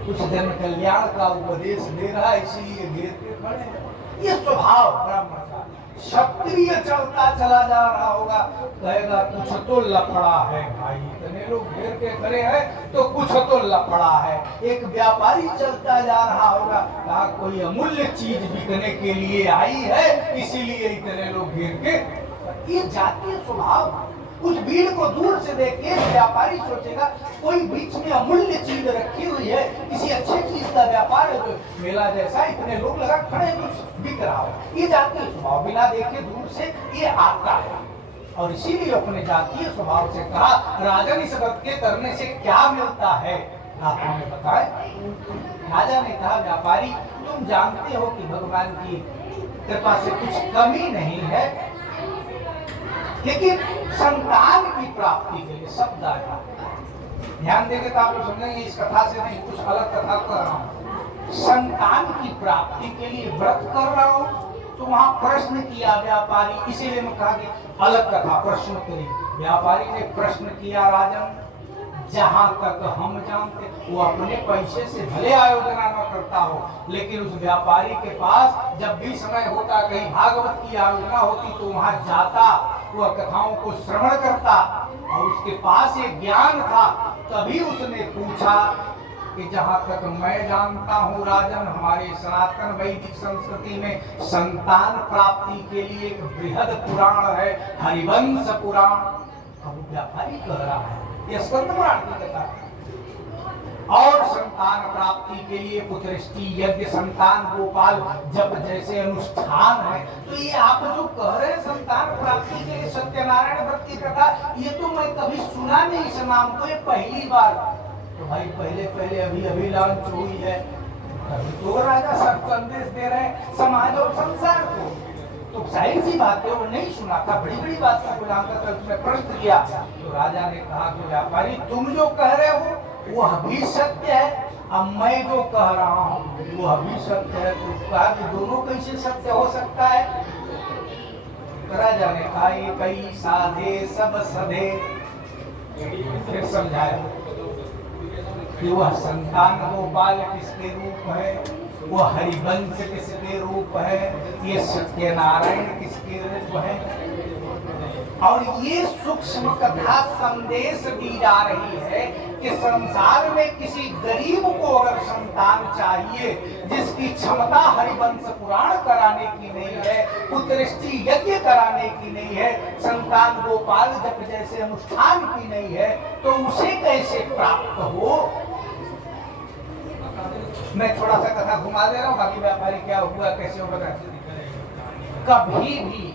कुछ जन कल्याण का उपदेश दे रहा है, इसीलिए घेर के खड़े हैं। ये स्वभाव ब्राह्मण का। क्षत्रिय चलता चला जा रहा होगा, कहेगा कुछ तो लफड़ा है भाई, इतने लोग घेर के खड़े हैं तो कुछ तो लफड़ा है। एक व्यापारी चलता जा रहा होगा, कहा कोई अमूल्य चीज बिकने के लिए आई है, इसीलिए इतने लोग घेर के। ये जातीय स्वभाव। उस भीड़ को दूर से देख के व्यापारी सोचेगा कोई बीच में अमूल्य चीज रखी हुई है, किसी अच्छे चीज का व्यापार है, तो मेला जैसा इतने लोग लगा खड़े हैं, कुछ बिक रहा हो। ये जातीय स्वभाव, बिना देखे दूर से ये आता है। और इसीलिए अपने जातीय स्वभाव से कहा, राजन इस व्रत के करने से क्या मिलता है, आप हमें बताएं। राजा ने कहा, व्यापारी तुम जानते हो कि भगवान की कृपा से कुछ कमी नहीं है, लेकिन संतान की प्राप्ति के लिए शब्द आया। ध्यान देंगे तो आप लोग समझेंगे इस कथा से नहीं, कुछ अलग कथा कर रहा हूँ। संतान की प्राप्ति के लिए व्रत कर रहा हूँ, तो वहां प्रश्न किया व्यापारी, इसीलिए मैं कहा कि अलग कथा प्रश्नोत्तरी। व्यापारी ने प्रश्न किया, राजन जहां तक हम जानते, वो अपने पैसे से भले आयोजना न करता हो, लेकिन उस व्यापारी के पास जब भी समय होता, कहीं भागवत की आयोजना होती तो वहां जाता वह कथाओं को श्रवण करता और उसके पास ये ज्ञान था। तभी उसने पूछा कि जहां तक मैं जानता हूं राजन, हमारे सनातन वैदिक संस्कृति में संतान प्राप्ति के लिए एक बृहद पुराण है, हरिवंश पुराण। अब व्यापारी कह रहा है यह स्कंद पुराण की कथा है। और संतान प्राप्ति के लिए पुत्रष्टि यज्ञ, संतान गोपाल जप जैसे अनुष्ठान है। तो ये आप जो कह रहे हैं संतान प्राप्ति के लिए सत्यनारायण व्रत की कथा, ये तो मैं कभी सुना नहीं इस नाम को, ये पहली बार। तो भाई पहले अभी लॉन्च हुई है, अभी तो राजा सब संदेश दे रहे हैं समाज और संसार को। तो जाहिर सी बात है वो नहीं सुना था, बड़ी बातों को जानकर था। उसने प्रश्न किया तो राजा ने कहा कि व्यापारी तुम जो कह रहे हो वह भी सत्य है, अब मैं जो कह रहा हूँ वह भी सत्य है। तो कहा कि दोनों कैसे सत्य हो सकता है? राजा ने कहा ये कई साधे सब सधे। फिर समझाया कि वह संतान गोपाल किसके रूप है, वह हरिवंश किसके रूप है, ये सत्यनारायण किसके रूप है। और ये सूक्ष्म कथा संदेश दी जा रही है कि संसार में किसी गरीब को अगर संतान चाहिए जिसकी क्षमता हरिवंश पुराण कराने की नहीं है, पुत्रष्टि यज्ञ कराने की नहीं है, संतान गोपाल जप जैसे अनुष्ठान की नहीं है, तो उसे कैसे प्राप्त हो। मैं थोड़ा सा कथा घुमा दे रहा हूँ, बाकी व्यापारी क्या हुआ कैसे होगा। कभी भी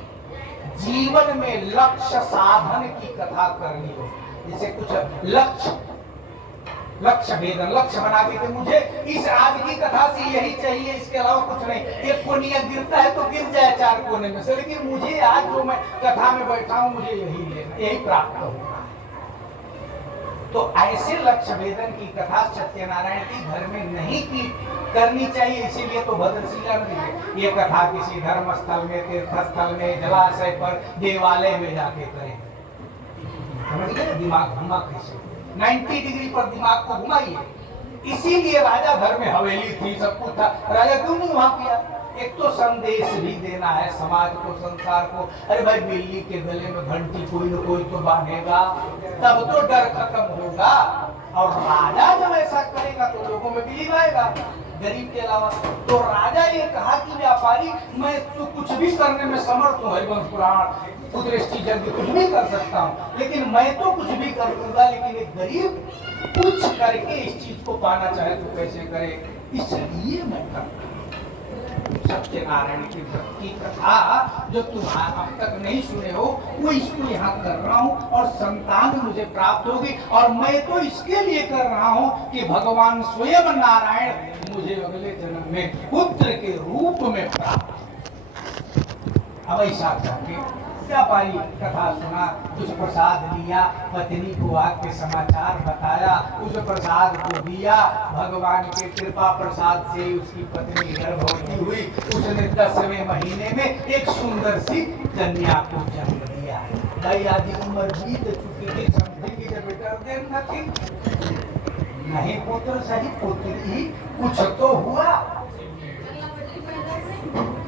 जीवन में लक्ष्य साधन की कथा करनी हो, जैसे कुछ लक्ष्य भेदन, लक्ष्य बना के मुझे इस आज की कथा से यही चाहिए, इसके अलावा कुछ नहीं। एक कोनिया गिरता है तो गिर जाए चार कोने में से, लेकिन मुझे आज जो मैं कथा में बैठा हूं मुझे यही लेना, यही प्राप्त होगा। तो ऐसे लक्ष्य भेदन की कथा सत्यनारायण की घर में नहीं की करनी चाहिए। इसीलिए तो भद्रशिला में ये कथा किसी धर्म स्थल में, तीर्थ स्थल में, जलाशय पर, देवालय में जाके करें। समझ गए? दिमाग घुमा कैसे 90 डिग्री पर दिमाग को घुमाइए। इसीलिए राजा घर में हवेली थी, सब कुछ था, राजा क्यों नहीं वहां किया? एक तो संदेश भी देना है समाज को, संसार को। अरे भाई बिल्ली के गले में घंटी कोई न कोई तो बांधेगा, तब तो डर खत्म होगा। और राजा जब ऐसा करेगा तो लोगों में बिलीव आएगा, गरीब के अलावा। तो राजा ये कहा कि व्यापारी मैं तो कुछ भी करने में समर्थ हूँ, हरिवंश पुराण, पुत्रष्टि यज्ञ कुछ भी कर सकता हूँ, लेकिन मैं तो कुछ भी कर दूंगा, लेकिन एक गरीब कुछ करके इस चीज को पाना चाहे तो कैसे करे, इसलिए मैं करता हूँ। सत्यनारायण की व्रत की कथा जो तुम्हारा अब तक नहीं सुने हो, वो इसको यहाँ कर रहा हूँ और संतान मुझे प्राप्त होगी। और मैं तो इसके लिए कर रहा हूँ कि भगवान स्वयं नारायण मुझे अगले जन्म में पुत्र के रूप में प्राप्त। अब ऐसा करके व्यापारी कथा सुना, कुछ प्रसाद लिया, पत्नी को आके समाचार बताया, उस प्रसाद को दिया। भगवान के कृपा प्रसाद से उसकी पत्नी गर्भवती हुई। उसने 10वें महीने में एक सुंदर सी कन्या को जन्म दिया। भाई आदि उम्र बीत चुकी थी, समझेंगे जब बेटर देन नथिंग, नहीं पुत्र सही पुत्री ही कुछ तो हुआ।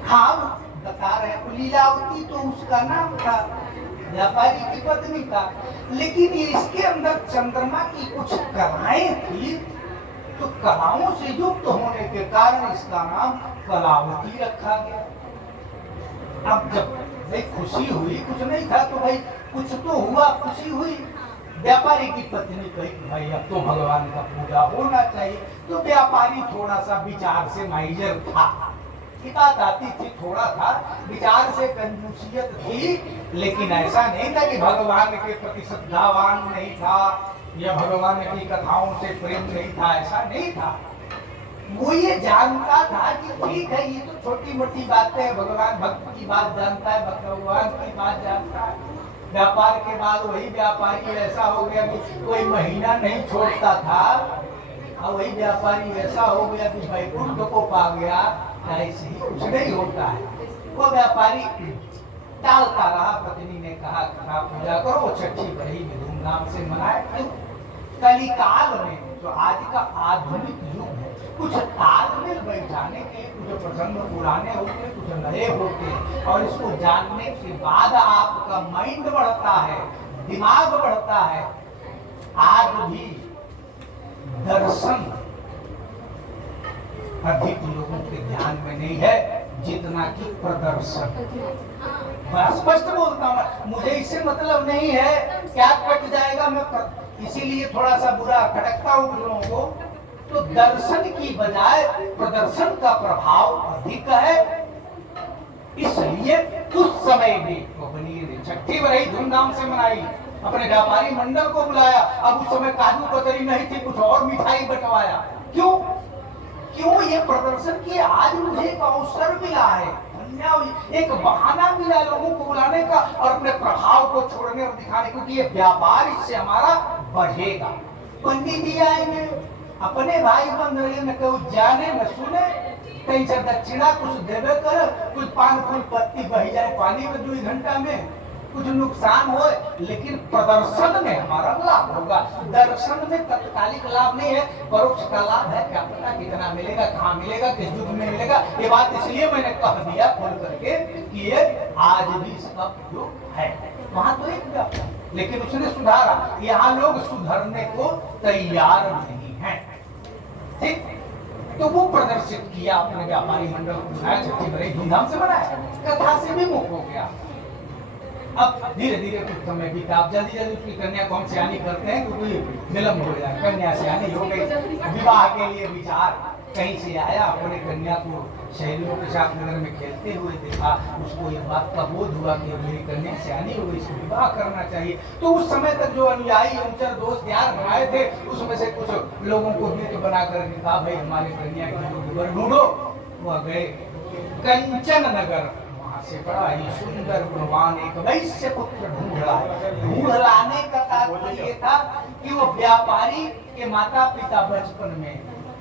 हाँ बता रहे लीलावती तो उसका नाम था, व्यापारी की पत्नी था, लेकिन इसके अंदर चंद्रमा की कुछ कलाएं थी, तो कलाओं से युक्त होने के कारण इसका नाम कलावती रखा गया। अब जब भाई खुशी हुई, कुछ नहीं था तो भाई कुछ तो हुआ, खुशी हुई। व्यापारी की पत्नी कही भाई अब तो भगवान का पूजा होना चाहिए। तो व्यापारी थोड़ा सा विचार से माइजर था, बात आती थी, थोड़ा था विचार से कंजूसियत थी, लेकिन ऐसा नहीं था कि भगवान के प्रति श्रद्धावान नहीं था या भगवान की कथाओं से प्रेम नहीं था, ऐसा नहीं था। वो ये जानता था कि ठीक है ये तो छोटी मोटी बातें हैं, भगवान भक्त की बात जानता है, भगवान की बात जानता है। व्यापार के बाद वही व्यापारी ऐसा हो गया कि कोई महीना नहीं छोड़ता था, और वही व्यापारी ऐसा हो गया कि वैकुंठ को पा गया। ऐसे ही कुछ नहीं होता है। वो व्यापारी टालता रहा। पत्नी ने कहा पूजा करो, छठी बड़ी धूमधाम से मनाए। कलिकाल में जो आज का आधुनिक युग है, कुछ तालमेल बैठाने के लिए कुछ प्रसंग पुराने होते, कुछ नए होते, और इसको जानने के बाद आपका माइंड बढ़ता है, दिमाग बढ़ता है। आज भी दर्शन अधिक लोगों के ध्यान में नहीं है जितना कि प्रदर्शन। मैं स्पष्ट बोलता हूँ, मुझे इससे मतलब नहीं है क्या कट जाएगा, मैं इसीलिए थोड़ा सा बुरा खटकता हूँ कुछ लोगों को। तो दर्शन की बजाय प्रदर्शन का प्रभाव अधिक है, इसलिए उस समय भी छठी बड़ी धूमधाम से मनाई, अपने व्यापारी मंडल को बुलाया। अब उस समय काजू कतरी नहीं थी, कुछ और मिठाई बंटवाया। क्यों क्यों ये प्रदर्शन किया? आज मुझे एक अवसर मिला है, एक बहाना मिला लोगों को बुलाने का और अपने प्रभाव को छोड़ने और दिखाने, क्योंकि ये व्यापार इससे हमारा बढ़ेगा। पंडित जी आएंगे, अपने भाई बंधु न कोई जाने न सुने, कहीं से दक्षिणा कुछ देवे कर, कुछ पान फूल पत्ती बह जाए पानी में 2 घंटा में, कुछ नुकसान हो, लेकिन प्रदर्शन में हमारा लाभ होगा। दर्शन में तत्कालिक लाभ नहीं है, परोक्ष का लाभ है। क्या पता कितना मिलेगा, कहाँ मिलेगा, किस युग में मिलेगा। ये बात इसलिए मैंने कह दिया खोल करके कि ये आज भी इसका युग है। वहां तो एक व्यापार, लेकिन उसने सुधारा। यहाँ लोग सुधरने को तैयार नहीं है। ठीक, तो वो प्रदर्शित किया, अपने व्यापारी मंडल को बुलाया, छठी बड़ी धूमधाम से मनाया, कथा से भी मुक्त हो गया। अब धीरे धीरे कुछ समय बीता, आप जल्दी जल्दी उसकी कन्या को हम सयानी करते हैं क्योंकि विलम्ब हो जाए। कन्या सयानी हो गई, विवाह के लिए विचार कहीं से आया, अपने कन्या को सहेलियों के साथ नगर में खेलते हुए देखा, उसको इस बात का बोध हुआ कि मेरी कन्या सयानी हो गई, इसको विवाह करना चाहिए। तो उस समय तक जो अनुयायी अनुचर दोस्त यार बनाए थे, उसमें से कुछ लोगों को दूत बना करके कहा, भाई हमारी कन्या की ढूंढो। वह गए कंचन नगर, से बड़ा ही सुंदर गुणवान एक वैश्य पुत्र ढूंढ लाने का तात्पर्य ये था कि वो व्यापारी के माता पिता बचपन में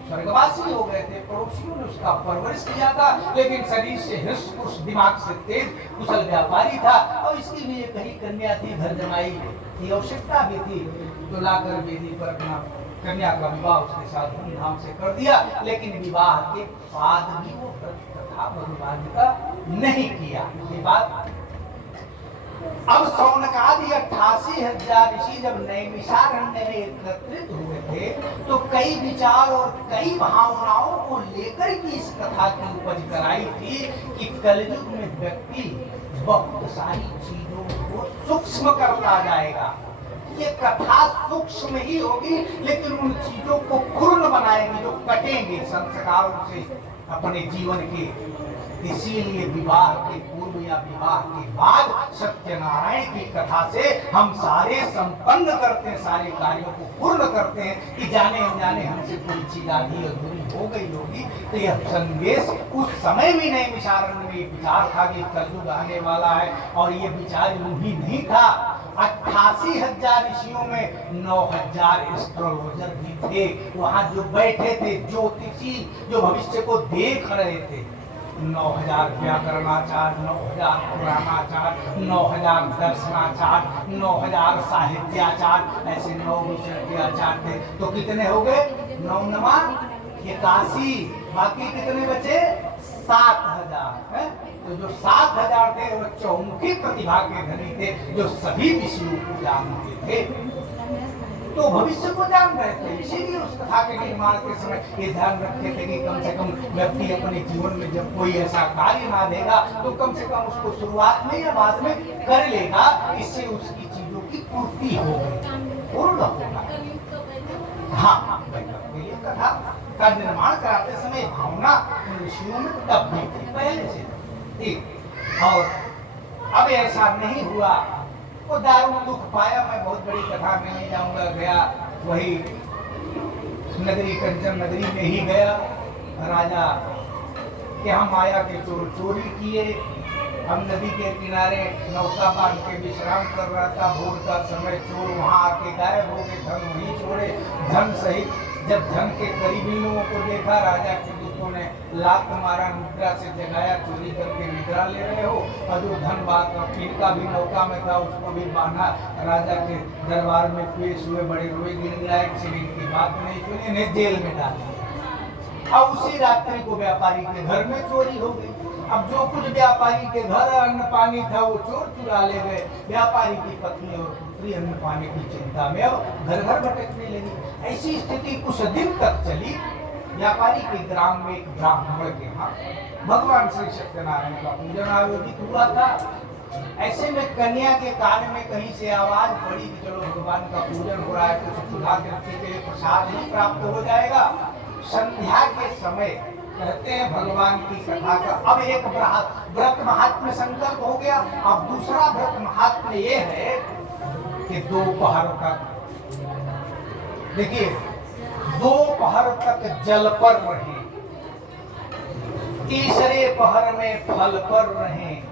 स्वर्गवासी हो गए थे, पड़ोसियों ने उसका परवरिश किया था, लेकिन शरीर से हृष्ट पुष्ट, दिमाग से तेज, कुशल व्यापारी था, और इसकी भी एक ही कन्या थी, घर जमाई की आवश्यकता भी थी। तो लाकर वेदी पर अपना कन्या का विवाह उसके साथ धूमधाम से कर दिया, लेकिन विवाह के बाद भी वो तथा बर्बादिता नहीं किया। ये बात अब सौनकादि 88,000 ऋषि जब नैमिषारण्य में एकत्रित हुए थे, तो कई विचार और कई भावनाओं को लेकर की इस कथा की उपज कराई थी कि कलयुग में व्यक्ति बहुत सारी चीजों को सूक्ष्म करता जाएगा। ये कथा सूक्ष्म ही होगी, लेकिन उन चीजों को पूर्ण बनाएंगे जो कटेंगे संस्कारों से अपने जीवन के। इसीलिए विवाह के पूर्व या विवाह के बाद सत्यनारायण की कथा से हम सारे संपन्न करते हैं, सारे कार्यों को पूर्ण करते हैं कि जाने अनजाने हमसे कोई चीज आधी अधूरी हो गई होगी। तो यह संदेश उस समय भी नैमिषारण्य में विचार था कि कलयुग आने वाला है, और ये विचार यूं ही नहीं था। 88,000 ऋषियों में 9,000 एस्ट्रोलॉजर भी थे, वहां जो बैठे थे, ज्योतिषी जो भविष्य को देख रहे थे। 9,000 व्याकरणाचार्य, 9,000 पुराणाचार्य, 9,000 दर्शनाचार्य, 9,000 साहित्याचार्य, ऐसे 9 विषय के आचार्य थे। तो कितने हो गए? 9 नमा 81, बाकी कितने बचे? 7,000 है। तो जो 7,000 थे वो चौमुखी प्रतिभा के धनी थे, जो सभी विषयों को जानते थे, तो भविष्य को जान रहे थे। इसीलिए उस कथा के निर्माण के समय ये ध्यान रखते थे कि कम से कम व्यक्ति अपने जीवन में जब कोई ऐसा कार्य ना देगा, तो कम से कम उसको शुरुआत में या बाद में कर लेगा, इससे उसकी चीजों की पूर्ति होगी, पूर्ण होगा। हाँ, ये कथा का निर्माण कराते समय भावना ऋषियों में तब भी थी, पहले से ठीक। और अब ऐसा नहीं हुआ, वो दारुण दुख पाया। मैं बहुत बड़ी कथा में नहीं जाऊंगा, गया वही नगरी, कंचन नगरी में ही गया। राजा यहाँ माया के चोर चोरी किए। हम नदी के किनारे नौका बांध के विश्राम कर रहा था, भोर का समय, चोर वहां आके गायब हो गए, धन वहीं छोड़े, धन सहित। जब धन के करीबी लोगों को देखा, राजा के दूतों ने लात मारा, निद्रा से जगाया, चोरी करके निद्रा ले रहे हो, और जो धन बात तिनका भी नौका में था उसको भी बांधा, राजा के दरबार में पेश हुए, बड़े रोए गिड़गिड़ाए, किसी ने इनकी बात नहीं सुनी, इन्हें जेल में डाल दिया। अब उसी रात्रि को व्यापारी के घर में चोरी हो गई। अब जो कुछ व्यापारी के घर अन्न पानी था वो चोर चुरा ले गए। व्यापारी की पत्नी और पुत्री अन्न पानी की चिंता में अब घर घर भटकने लगी। ऐसी स्थिति कुछ दिन तक चली। व्यापारी के ग्राम में एक ब्राह्मण के यहाँ भगवान श्री सत्यनारायण का पूजन आयोजित हुआ था। ऐसे में कन्या के कान में कहीं से आवाज पड़ी कि चलो भगवान का पूजन हो रहा है, कुछ चूल्हा के लिए प्रसाद ही प्राप्त हो जाएगा। संध्या के समय कहते हैं भगवान की कथा का अब एक व्रत महात्म्य संकल्प हो गया। अब दूसरा व्रत महात्म्य ये है कि दोपहर तक, देखिए, दोपहर तक जल पर रहें, तीसरे पहर में फल पर रहें,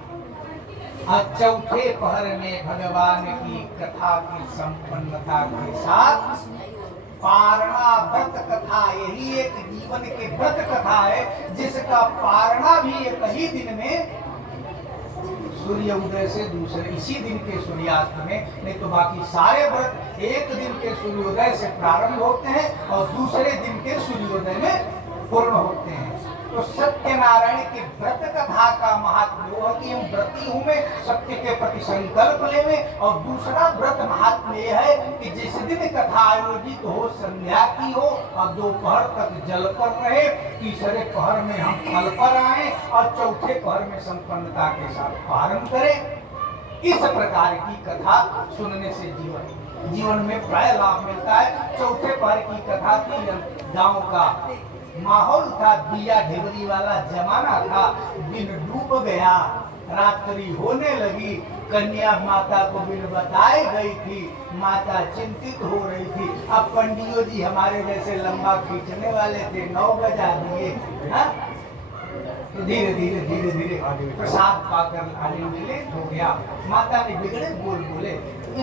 और चौथे पहर में भगवान की कथा की संपन्नता के साथ पारणा व्रत कथा, यही एक जीवन के व्रत कथा है जिसका पारणा भी एक ही दिन में सूर्य उदय से दूसरे इसी दिन के सूर्यास्त में, नहीं तो बाकी सारे व्रत एक दिन के सूर्योदय से प्रारंभ होते हैं और दूसरे दिन के सूर्योदय में पूर्ण होते हैं। तो सत्यनारायण के व्रत कथा का महात्म्य है कि व्रती हूँ मैं, सत्य के प्रति संकल्प लेवे। और दूसरा व्रत महात्म्य यह है कि जिस दिन कथा आयोजित हो संध्या की हो और दोपहर तक जल पर रहे, तीसरे पहर में हम फल पर आए और चौथे पहर में संपन्नता के साथ पारण करें। इस प्रकार की कथा सुनने से जीवन में प्राय लाभ मिलता है। चौथे पहर की कथा थी, गांव का माहौल था, दिया ढेबरी वाला जमाना था, दिन डूब गया, रात्रि होने लगी, कन्या माता को बिन बताए गई थी, माता चिंतित हो रही थी। अब पंडियो जी हमारे जैसे लंबा खींचने वाले थे, 9 बजा दिए, तो धीरे धीरे प्रसाद पाकर आने में लेट हो गया। माता ने बिगड़े बोल बोले,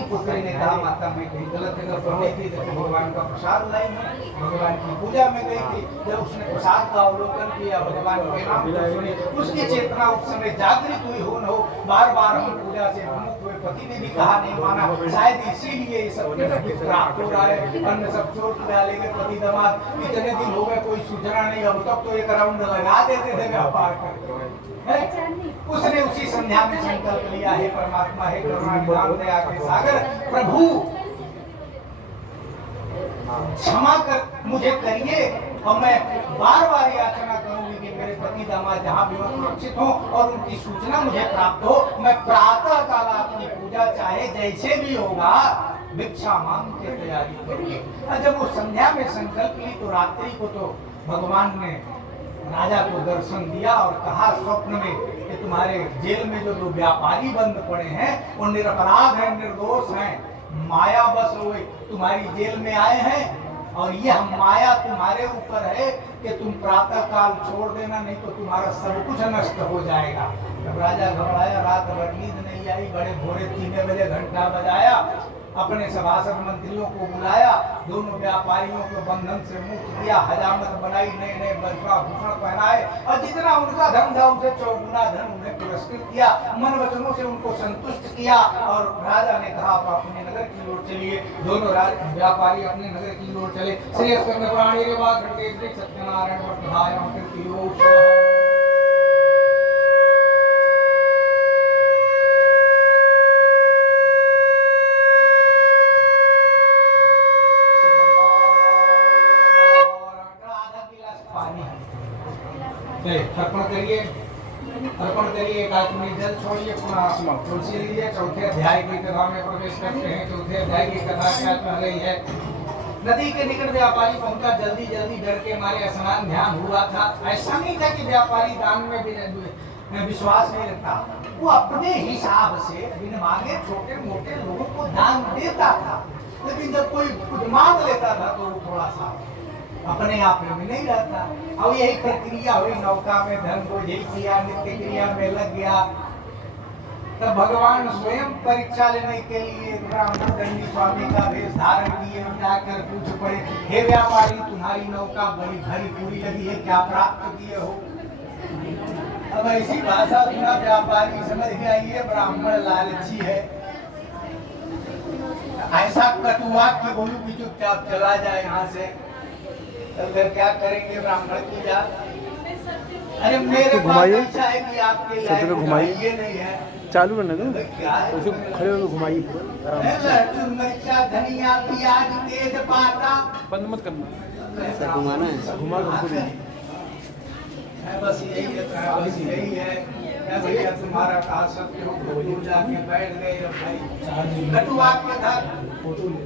पुत्री ने कहा माता मैं कहीं गलत जगह पर गई थी, तो भगवान का प्रसाद लाई, भगवान की पूजा में गई थी। जब उसने प्रसाद का अवलोकन किया, भगवान के नाम को सुने, उसकी चेतना उस समय जागृत हुई हो न हो, बार बार हम पूजा से विमुख हुए, पति ने भी कहा नहीं माना, शायद इसीलिए ये सब प्राप्त हो रहा है। अन्य सब चोट डालेंगे, पति दमाद इतने दिन हो गए कोई सूचना नहीं, अब तक तो एक राउंड लगा देते थे व्यापार करके। उसने उसी संध्या में संकल्प लिया, हे परमात्मा, हे करुणा निधान दया के सागर प्रभु, क्षमा कर मुझे करिए, और मैं बार बार याचना करूंगी कि मेरे पति दामाद जहाँ भी हो सुरक्षित हो और उनकी सूचना मुझे प्राप्त हो। मैं प्रातः काल आपकी पूजा चाहे जैसे भी होगा भिक्षा मांग के तैयारी करिए। और जब वो संध्या में संकल्प ली तो रात्रि को तो भगवान ने राजा को दर्शन दिया और कहा स्वप्न में कि तुम्हारे जेल में जो व्यापारी बंद पड़े हैं वो निरपराध हैं, निर्दोष हैं, माया बस हुए तुम्हारी जेल में आए हैं, और यह माया तुम्हारे ऊपर है कि तुम प्रातः काल छोड़ देना, नहीं तो तुम्हारा सब कुछ नष्ट हो जाएगा। जब राजा घबराया, रात भर नींद नहीं आई, बड़े भोरे 3 बजे घंटा बजाया, अपने सभासद मंत्रियों को बुलाया, दोनों व्यापारियों को बंधन से मुक्त किया, हजामत बनाई, नए नए वस्त्राभूषण पहनाए, और जितना उनका धन था उनसे 4 गुना धन उन्हें पुरस्कृत किया, मन वचनों से उनको संतुष्ट किया। और राजा ने कहा आप अपने नगर की ओर चलिए। दोनों व्यापारी अपने नगर की ओर चले। श्री स्कंद पुराण सत्यनारायण अर्पण करिए, अर्पण करिए, काश्मीर जल छोड़िए, पुनः तुलसी लीजिए। चौथे अध्याय की कथा में प्रवेश करते हैं। चौथे अध्याय की कथा क्या कह रही है? नदी के निकट व्यापारी पहुंचा, जल्दी जल्दी डर के मारे स्नान ध्यान हुआ था। ऐसा नहीं था कि व्यापारी दान में विश्वास नहीं रखता, वो अपने हिसाब से बिन मांगे छोटे मोटे लोगों को दान देता था, लेकिन जब कोई कुछ मांग लेता था तो वो थोड़ा सा अपने आप में नहीं रहता। अब यही प्रक्रिया हुई, नौका में धन को यही किया, नित्य क्रिया में लग गया, तब भगवान स्वयं परीक्षा लेने के लिए ब्राह्मण दंडी स्वामी का वेश धारण किए और जाकर पूछ पड़े, हे व्यापारी तुम्हारी नौका बड़ी भरी पूरी लगी है, क्या प्राप्त किए हो? अब ऐसी भाषा सुना व्यापारी समझ गया ये ब्राह्मण लालची है। ऐसा कटुआ के बोलू कि चुपचाप चला जाए यहाँ से, तब फिर क्या करेंगे ब्राह्मण की जात? अरे मेरे पास इच्छा है कि आपके लायक ये नहीं है, चालू करने दो, क्या है? उसे खड़े होकर घुमाइए आराम से। लहसुन मिर्चा धनिया प्याज तेज पाता बंद मत करना, ऐसा घुमाना है, घुमा के उसको बस यही है, बस यही है। भैया तुम्हारा कहा सत्य हो, दूर जाके बैठ गए भाई। कटुआ के धर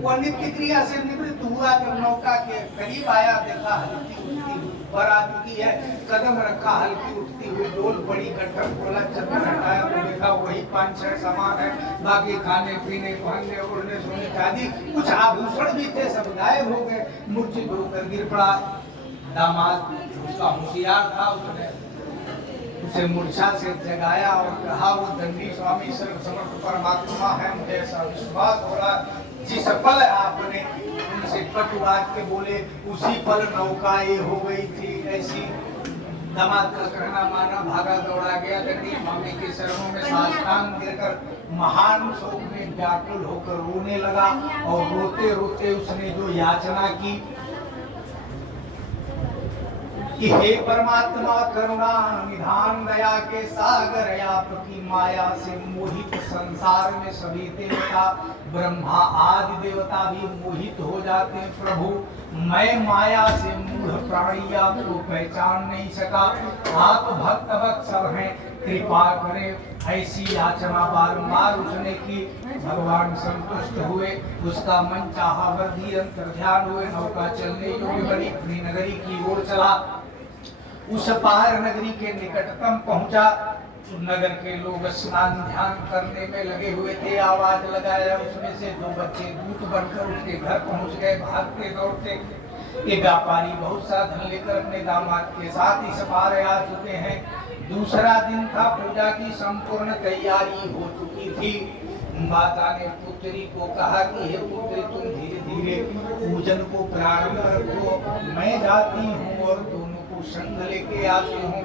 वो नित्य क्रिया से निवृत्त हुआ, जब नौका के करीब आया देखा हल्की उठती ऊपर आ चुकी है, कदम रखा हल्की उठती हुई डोल पड़ी, गट्ठर खोला, चद्दर हटाया तो देखा वही 5-6 सामान है, बाकी खाने पीने पहनने ओढ़ने सोने चांदी कुछ आभूषण भी थे, सब गायब हो गए। मूर्छित होकर गिर पड़ा। दामाद उसका होशियार था, उसने उसे मूर्छा से जगाया और कहा वो दंडी स्वामी सर्व समर्थ परमात्मा है, मुझे ऐसा विश्वास हो रहा, जिस पल आपने उनसे कटुवाद के बोले उसी पल नौका ये हो गई थी ऐसी। दामाद का कहना माना, भागा दौड़ा गया, दंडी स्वामी के चरणों में साष्टांग गिरकर महान शोक में व्याकुल होकर रोने लगा और रोते रोते उसने जो याचना की कि हे परमात्मा करुणा निधान दया के सागर, आपकी माया से मोहित संसार में सभी देवता ब्रह्मा आदि देवता भी मोहित हो जाते हैं प्रभु। मैं माया से मूढ़ प्राणी आपको पहचान नहीं सका, आप भक्त वत्सल हैं, कृपा करें। ऐसी याचना बारंबार उसने की। भगवान संतुष्ट हुए, उसका मन चाहा वर निरंतर ध्यान हुए, नौका चलने योग्य बनी, अपनी नगरी की ओर चला। उस पार नगरी के निकटतम पहुंचा, नगर के लोग स्नान ध्यान करने में लगे हुए थे। आवाज लगाया, उसमें से 2 बच्चे दूत बनकर उसके घर पहुंच गए, भागते दौड़ते। ये व्यापारी बहुत सा धन लेकर अपने दामाद के साथ इस पार आ चुके हैं। दूसरा दिन था, पूजा की संपूर्ण तैयारी हो चुकी थी। माता ने पुत्री को कहा कि हे पुत्री, तुम धीरे धीरे पूजन को प्रारंभ रखो, मैं जाती हूँ और दोनों को संग लेके आती हूँ।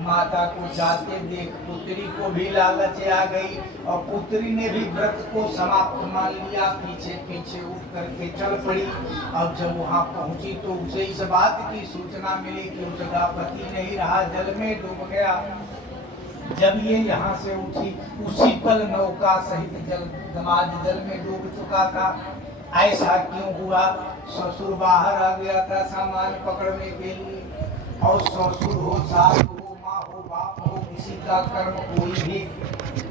माता को जाते देख पुत्री को भी लालच आ गई और पुत्री ने भी व्रत को समाप्त मान लिया, पीछे पीछे उठ करके चल पड़ी। अब जब वहाँ पहुंची तो उसे इस बात की सूचना मिली कि उसका पति नहीं रहा, जल में डूब गया। जब ये यहाँ से उठी उसी पल नौका सहित दामाद जल में डूब चुका था। ऐसा क्यों हुआ? ससुर बाहर आ गया था सामान पकड़ने के लिए, और ससुर हो, सास हो, माँ हो, बाप हो, किसी का कर्म कोई भी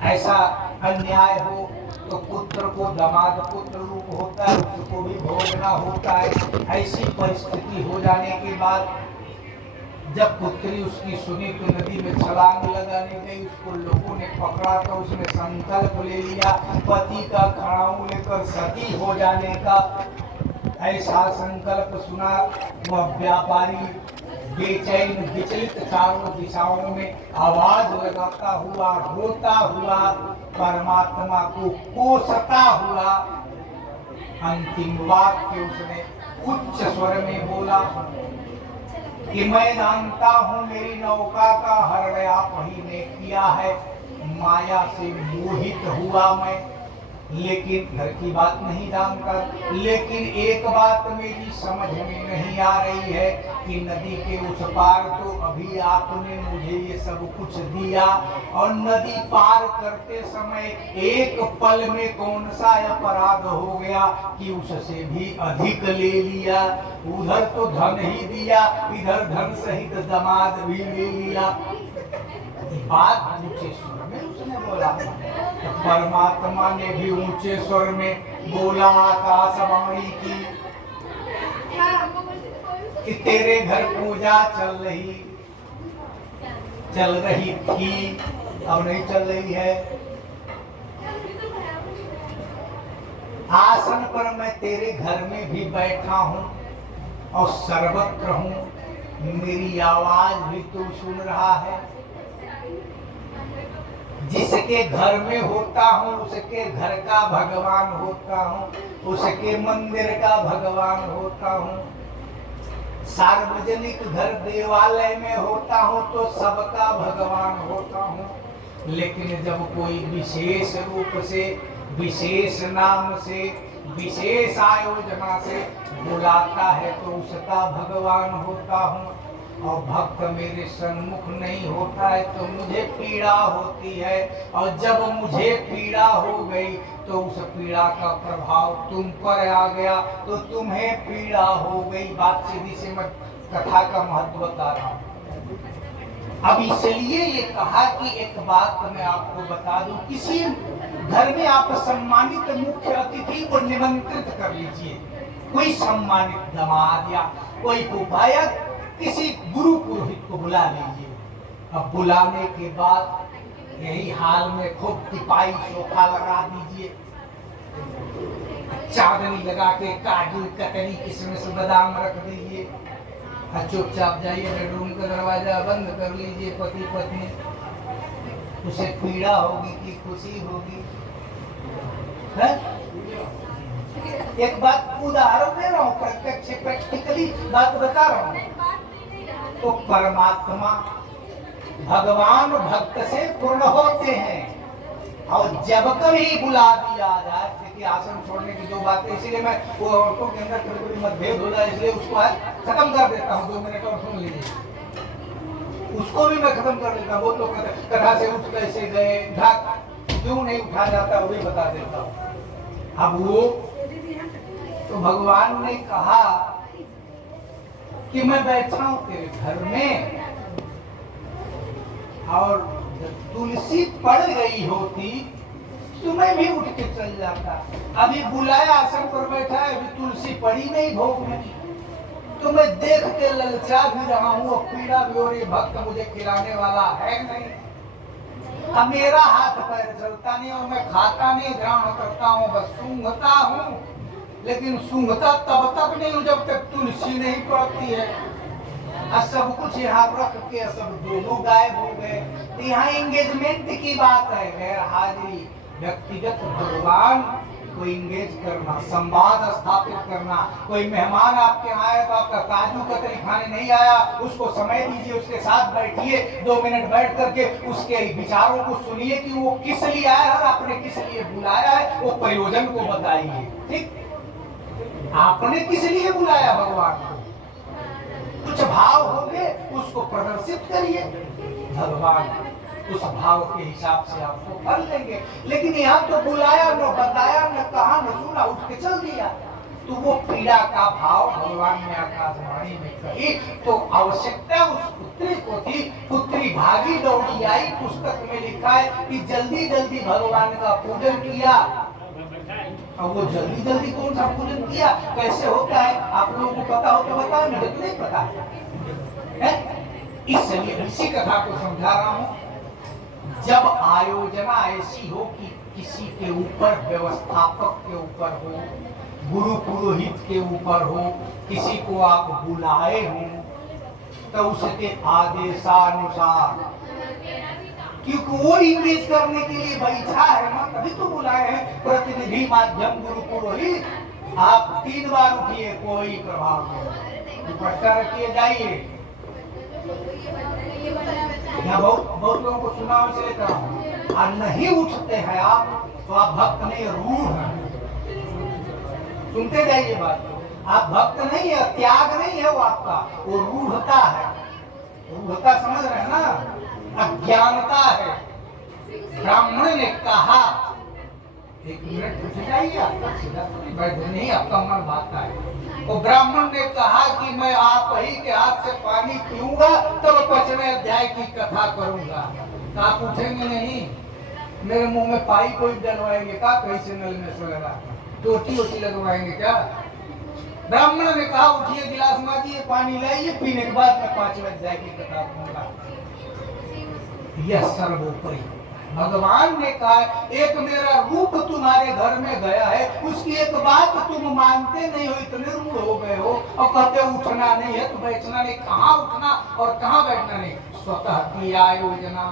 ऐसा अन्याय हो तो पुत्र को दामाद पुत्र रूप होता है, उसको भी भोगना होता है। ऐसी परिस्थिति हो जाने के बाद जब पुत्री उसकी सुनी तो नदी में छलांग लगाने गई, उसको लोगों ने पकड़ा तो उसने संकल्प ले लिया पति का खड़ाऊ लेकर सती हो जाने का। ऐसा संकल्प सुना वह व्यापारी बेचैन विचलित चारों दिशाओं में आवाज लगाता हुआ, रोता हुआ, परमात्मा को कोसता हुआ अंतिम वाक्य उसने उच्च स्वर में बोला कि मैं जानता हूँ मेरी नौका का हरण आप ही ने किया है, माया से मोहित हुआ मैं, लेकिन घर की बात नहीं जानता। लेकिन एक बात मेरी समझ में नहीं आ रही है कि नदी के उस पार तो अभी आपने मुझे ये सब कुछ दिया, और नदी पार करते समय एक पल में कौन सा अपराध हो गया कि उससे भी अधिक ले लिया। उधर तो धन ही दिया, इधर धन सहित दामाद भी ले लिया। बात ऊंचे स्वर में उसने बोला, तो परमात्मा ने भी ऊंचे स्वर में बोला आकाशवाणी की कि तेरे घर पूजा चल रही थी, अब नहीं चल रही है। आसन पर मैं तेरे घर में भी बैठा हूँ और सर्वत्र हूँ, मेरी आवाज भी तू सुन रहा है। जिसके घर में होता हूँ उसके घर का भगवान होता हूँ, उसके मंदिर का भगवान होता हूँ। सार्वजनिक घर देवालय में होता हूँ तो सबका भगवान होता हूँ। लेकिन जब कोई विशेष रूप से, विशेष नाम से, विशेष आयोजना से बुलाता है तो उसका भगवान होता हूँ। और भक्त मेरे सन्मुख नहीं होता है तो मुझे पीड़ा होती है, और जब मुझे पीड़ा हो गई तो उस पीड़ा का प्रभाव तुम पर आ गया तो तुम्हें पीड़ा हो गई। बात सीधी से मैं कथा का महत्व बता रहा हूँ। अब इसलिए ये कहा कि एक बात मैं आपको बता दूं, किसी घर में आप सम्मानित मुख्य अतिथि को निमंत्रित कर लीजिए, कोई सम्मानित दामाद या कोई उपायक, किसी गुरु पुरोहित को बुला लीजिए। अब बुलाने के बाद यही हाल में खूब टिपाई सोफा लगा दीजिए, चांदनी लगा के काजू कतरी किशमिश बादाम रख दीजिए, चुपचाप जाइए बेडरूम का दरवाजा बंद कर लीजिए। पति पत्नी, उसे पीड़ा होगी कि खुशी होगी? है? एक बात उदाहरण दे रहा हूँ, प्रत्यक्ष प्रैक्टिकली बात बता रहा हूँ। तो परमात्मा भगवान भक्त से पूर्ण होते हैं, और जब कभी बुला दिया जाए, देखिए आसन छोड़ने की जो बात है, इसीलिए मैं वो औरतों के अंदर कभी कभी मतभेद हो जाए, इसलिए उसको आज खत्म कर देता हूँ। 2 मिनट और सुन लीजिए, उसको भी मैं खत्म कर देता हूँ। वो लोग कथा से उठ कैसे गए, क्यों नहीं उठा जाता, वो भी बता देता हूँ। अब वो तो भगवान ने कहा कि मैं बैठा हूं तेरे घर में, और तुलसी पड़ गई होती तो मैं भी उठ के चल जाता। अभी बुलाया, आसन पर बैठा है, अभी तुलसी पड़ी नहीं भोग में, तो मैं देख के ललचा भी रहा हूँ और पीड़ा भी हो रही। भक्त मुझे खिलाने वाला है नहीं, अब मेरा हाथ पैर चलता नहीं और मैं खाता नहीं, ग्रहण करता हूँ, बस सूंघता हूँ। लेकिन सूंघता तब तक नहीं हूँ जब तक तुलसी नहीं पड़ती है। सब कुछ यहाँ रख के सब दोनों गायब हो गए। तो यहाँ एंगेजमेंट की बात है, गैर हाजिरी, व्यक्तिगत भगवान को एंगेज करना, संवाद स्थापित करना। कोई मेहमान आपके यहाँ आया तो आपका काजू कतरी खाने नहीं आया, उसको समय दीजिए, उसके साथ बैठिए, 2 मिनट बैठ करके उसके विचारों को सुनिए कि वो किस लिए आया है, आपने किस लिए बुलाया है, वो प्रयोजन को बताइए। ठीक, आपने किस लिए बुलाया भगवान को, कुछ भाव होंगे उसको प्रदर्शित करिए, भगवान उस भाव के हिसाब से आपको फल देंगे। लेकिन यहाँ तो बुलाया, न बताया, न कहा, न सुना, उठ के चल दिया। तो वो पीड़ा का भाव भगवान ने आकाशवाणी में कही तो आवश्यकता उस पुत्री को थी। पुत्री भागी दौड़ी आई, पुस्तक में लिखा है कि जल्दी जल्दी भगवान का पूजन किया। अब वो जल्दी जल्दी कौन सा पूजन किया, कैसे होता है, आप लोगों को पता हो तो बताओ, मुझे तो नहीं पता है। इसलिए इसी कथा को समझा रहा हूँ। जब आयोजना ऐसी हो कि किसी के ऊपर, व्यवस्थापक के ऊपर हो, गुरु पुरोहित के ऊपर हो, किसी को आप बुलाए हो, तो उसके आदेशानुसार, क्योंकि वो इंगेज करने के लिए बैठा है ना, तभी तो बुलाए हैं। प्रतिनिधि माध्यम गुरु पुरोहित, आप 3 बार उठिए, कोई प्रभाव नहीं, दुपट्टा रखिए, जाइए। यहाँ बहुत लोगों को सुना इसलिए कहा हूँ, और नहीं उठते हैं आप तो आप भक्त नहीं, रूढ़ हैं। सुनते जाइए बात, आप भक्त नहीं है, त्याग नहीं है वो आपका, वो रूढ़ता है। रूढ़ता समझ रहे हैं ना, अज्ञानता है। ब्राह्मण ने कहा, 1 मिनट उठ जाइए, आपका सीधा बैठ नहीं, आपका मन भागता है। वो ब्राह्मण ने कहा कि मैं आप ही के हाथ से पानी पीऊंगा तब 5वें अध्याय की कथा करूंगा। तो आप उठेंगे नहीं, मेरे मुंह में पाइप कोई डलवाएंगे क्या, कैसे नल में सोएगा, टोटी वोटी लगवाएंगे क्या? ब्राह्मण ने कहा उठिए, गिलास मांगिए, पानी लाइए, पीने के बाद मैं 5वें अध्याय की कथा करूंगा। यह सर्वोपरि भगवान ने कहा, एक मेरा रूप तुम्हारे घर में गया है, उसकी एक बात तुम मानते नहीं हो, इतने रूढ़ हो गए हो और कहते उठना नहीं है तो बैठना नहीं। कहाँ उठना और कहाँ बैठना नहीं, स्वतः की आयोजना,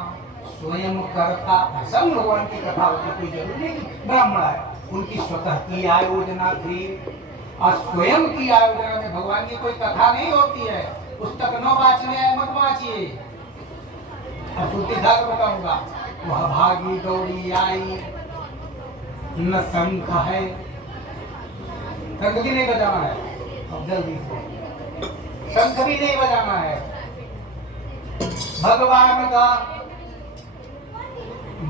स्वयं करता सब भगवान की कथा होती, कोई जरूरी नहीं कि ब्राह्मण आए, उनकी स्वतः की आयोजना थी। और स्वयं की आयोजना में भगवान की कोई कथा नहीं होती है। पुस्तक न वाचने आए मत वाचिए। अब सुनती था तो बताऊंगा, वह भागी दौड़ी आई, न शंख है, शंख भी नहीं बजाना है, अब जल्दी से शंख भी नहीं बजाना है। भगवान का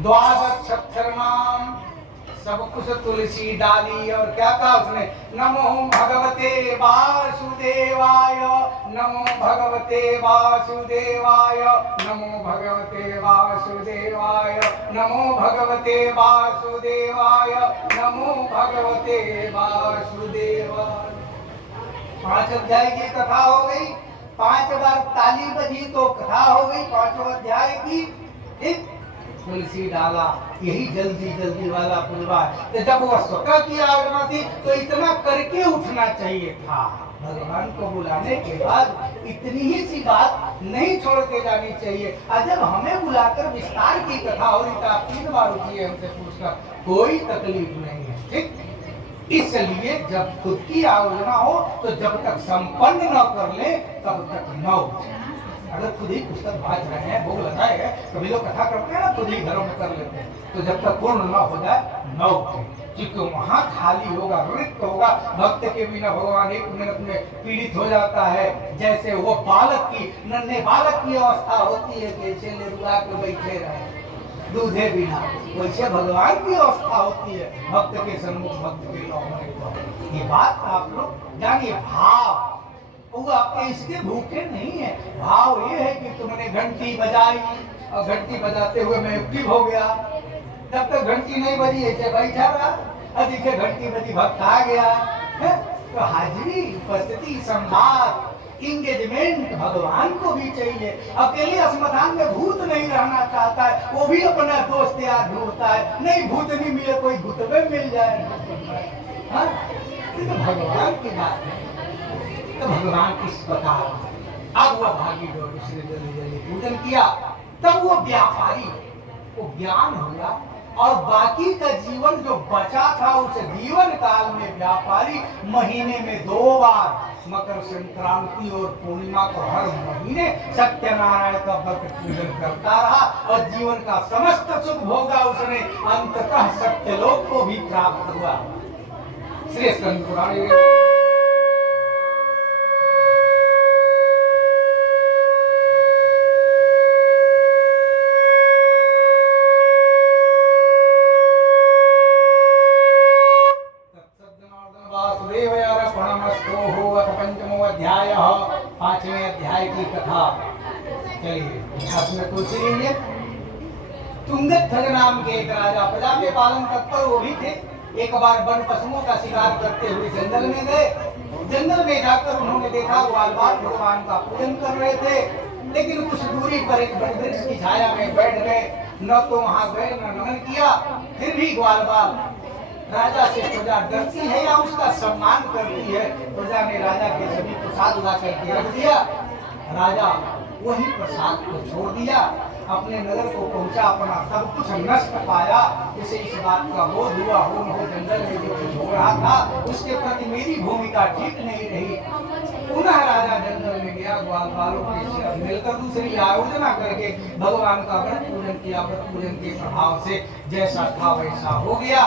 12 अक्षर नाम, सब कुछ तुलसी डाली, और क्या कहा उसने, नमो भगवते वासुदेवाय, नमो भगवते वासुदेवाय, नमो भगवते वासुदेवाय, नमो भगवते वासुदेवाय, नमो भगवते वासुदेवाय। 5 अध्याय की कथा हो गई, 5 बार ताली बजी तो कथा हो गई 5 अध्याय की। ठीक, तुलसी डाला, यही जल्दी जल्दी वाला परिवार। तो जब वह स्वतः की आज्ञा थी तो इतना करके उठना चाहिए था। भगवान को बुलाने के बाद इतनी ही सी बात नहीं छोड़ के जानी चाहिए। और जब हमें बुलाकर विस्तार की कथा हो रही तो आप 3 बार उठिए हमसे पूछकर, कोई तकलीफ नहीं है। ठीक, इसलिए जब खुद की आयोजना हो तो जब तक संपन्न न कर ले तब तक न उठे। अगर खुद ही पुस्तक वाच रहे हैं, भोग लगाए हैं, कभी लोग कथा करते हैं ना, खुद ही घरों में कर लेते हैं, तो जब तक पूर्ण न हो जाए न उठे। क्योंकि वहां खाली होगा, रिक्त होगा। भक्त के बिना भगवान 1 मिनट में पीड़ित हो जाता है। जैसे वो बालक की, नन्हे बालक की अवस्था होती है, जैसे निरुला के बैठे रहे दूधे बिना, वैसे भगवान की अवस्था होती है भक्त के सन्मुख, भक्त के लोग। ये बात आप लोग जानिए। भाव वो आपके इसके भूखे नहीं है। भाव ये है कि तुमने घंटी बजाई और घंटी बजाते हुए मैं एक्टिव हो गया। जब तक घंटी नहीं बजी ऐसे बैठा रहा, अधिक घंटी बजी भक्त आ गया है? तो हाजिरी, उपस्थिति, संवाद, इंगेजमेंट भगवान को भी चाहिए। अकेले स्मशान में भूत नहीं रहना चाहता है, वो भी अपना दोस्त यार ढूंढता है। नहीं भूत नहीं मिले, कोई भूतवे मिल जाए। तो भगवान की बात है। तो भगवान किस प्रकार, अब वह भागी दौड़ी से जल्दी जल्दी पूजन किया। तब वो व्यापारी को ज्ञान हुआ और बाकी का जीवन जो बचा था उस जीवन काल में व्यापारी महीने में 2 बार, मकर संक्रांति और पूर्णिमा को हर महीने सत्यनारायण का व्रत पूजन करता रहा और जीवन का समस्त सुख भोगा उसने। अंततः सत्यलोक को भी प्राप्त हुआ। श्री स्कंद पुराण। अध्याय 5वें अध्याय की कथा। चलिए तुलसी लीजिए। तुंगध्वज नाम के एक राजा प्रजा में पालन तत्पर वो भी थे। एक बार वन पशुओं का शिकार करते हुए जंगल में गए। जंगल में जाकर उन्होंने देखा ग्वालवाल भगवान का पूजन कर रहे थे, लेकिन कुछ दूरी पर एक बड़े वृक्ष की छाया में बैठ गए। न तो वहां गए न नमन किया। फिर भी ग्वालवाल राजा से प्रजा डरती है या उसका सम्मान करती है। प्रजा ने राजा के सभी प्रसाद ला करके रख दिया। राजा वही प्रसाद को छोड़ दिया, अपने नगर को पहुंचा, अपना सब कुछ नष्ट पाया। इसे इस बात का बोध हुआ, हो जंगल में जो कुछ हो रहा था उसके प्रति मेरी भूमिका ठीक नहीं रही। पुनः राजा जंगल में गया, ग्वालवालों के साथ मिलकर दूसरी आयोजना करके भगवान का व्रत पूजन किया। व्रत पूजन के प्रभाव से जैसा था वैसा हो गया।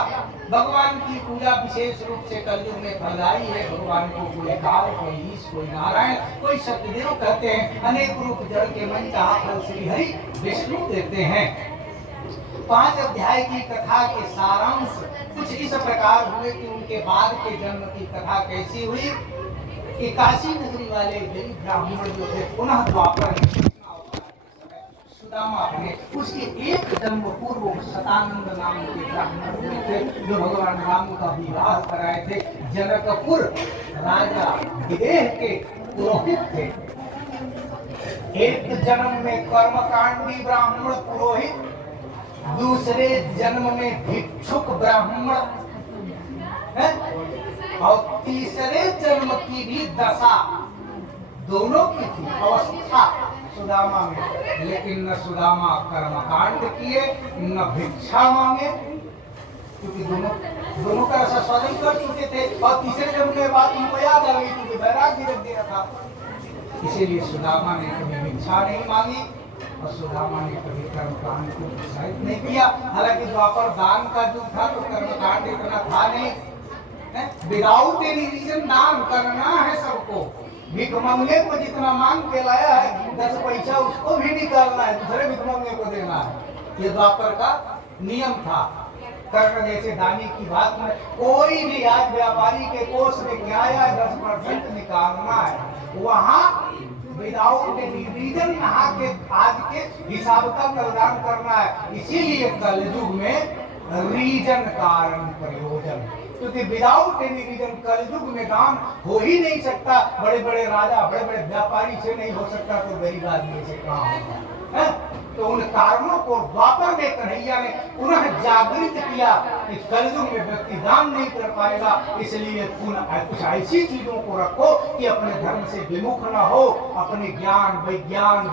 भगवान की पूजा विशेष रूप से कलयुग में फैलाई है। भगवान को कोई काल, कोई ईश, कोई नारायण, कोई सत्यदेव कहते हैं। अनेक रूप जड़ के मन चाहा फल श्री हरि विष्णु देते हैं। 5 अध्याय की कथा के सारांश कुछ इस प्रकार हुए कि उनके बाद के जन्म की कथा कैसी हुई कि काशी नगरी वाले गरीब ब्राह्मण जो थे पुनः द्वापर सुदामा अपने उसके एक जन्म पूर्व सतानंद नाम के ब्राह्मण हुए थे जो भगवान राम का विवाह कराए थे। जनकपुर राजा विदेह के पुरोहित थे। एक जन्म में कर्मकांडी ब्राह्मण पुरोहित, दूसरे जन्म में भिक्षुक ब्राह्मण है, और तीसरे जन्म की भी दशा दोनों की थी, अवस्था सुदामा में, लेकिन न सुदामा कर्मकांड किए न भिक्षा मांगे, क्योंकि दोनों का रसास्वादन कर चुके थे और तीसरे जन्म में बात उनको याद आ गई क्योंकि वैराग्य रख दिया था। इसीलिए सुदामा ने कभी भिक्षा नहीं मांगी और सुदामा ने कभी कर्मकांड को प्रोत्साहित नहीं किया। हालांकि द्वापर दान का युग था तो कर्मकांड इतना था नहीं। विदाउट एनी रीजन दान करना है सबको। भिखमंगे को जितना मांग के लाया है 10 पैसा उसको भी निकालना है, दूसरे भिखमंगे को देना है। ये द्वापर का नियम था। कर्ण जैसे दानी की बात में कोई भी आज व्यापारी के कोष में क्या आया 10% निकालना है, वहाँ विदाउट एनी रीजन यहाँ के आज के हिसाब का प्रदान करना है। इसीलिए कलयुग में रीजन कारण प्रयोजन, क्योंकि विदाउट एनी रीजन कलयुग में दान हो ही नहीं सकता। बड़े बड़े राजा बड़े बड़े व्यापारी से नहीं हो सकता तो गरीब आदमी से कहाँ होगा। तो उन कारणों को द्वापर में कन्हैया ने पुनः जागृत किया कि कलयुग में व्यक्ति दान नहीं कर पाएगा, इसलिए कुछ ऐसी चीजों को रखो कि अपने धर्म से विमुख न हो, अपने ज्ञान विज्ञान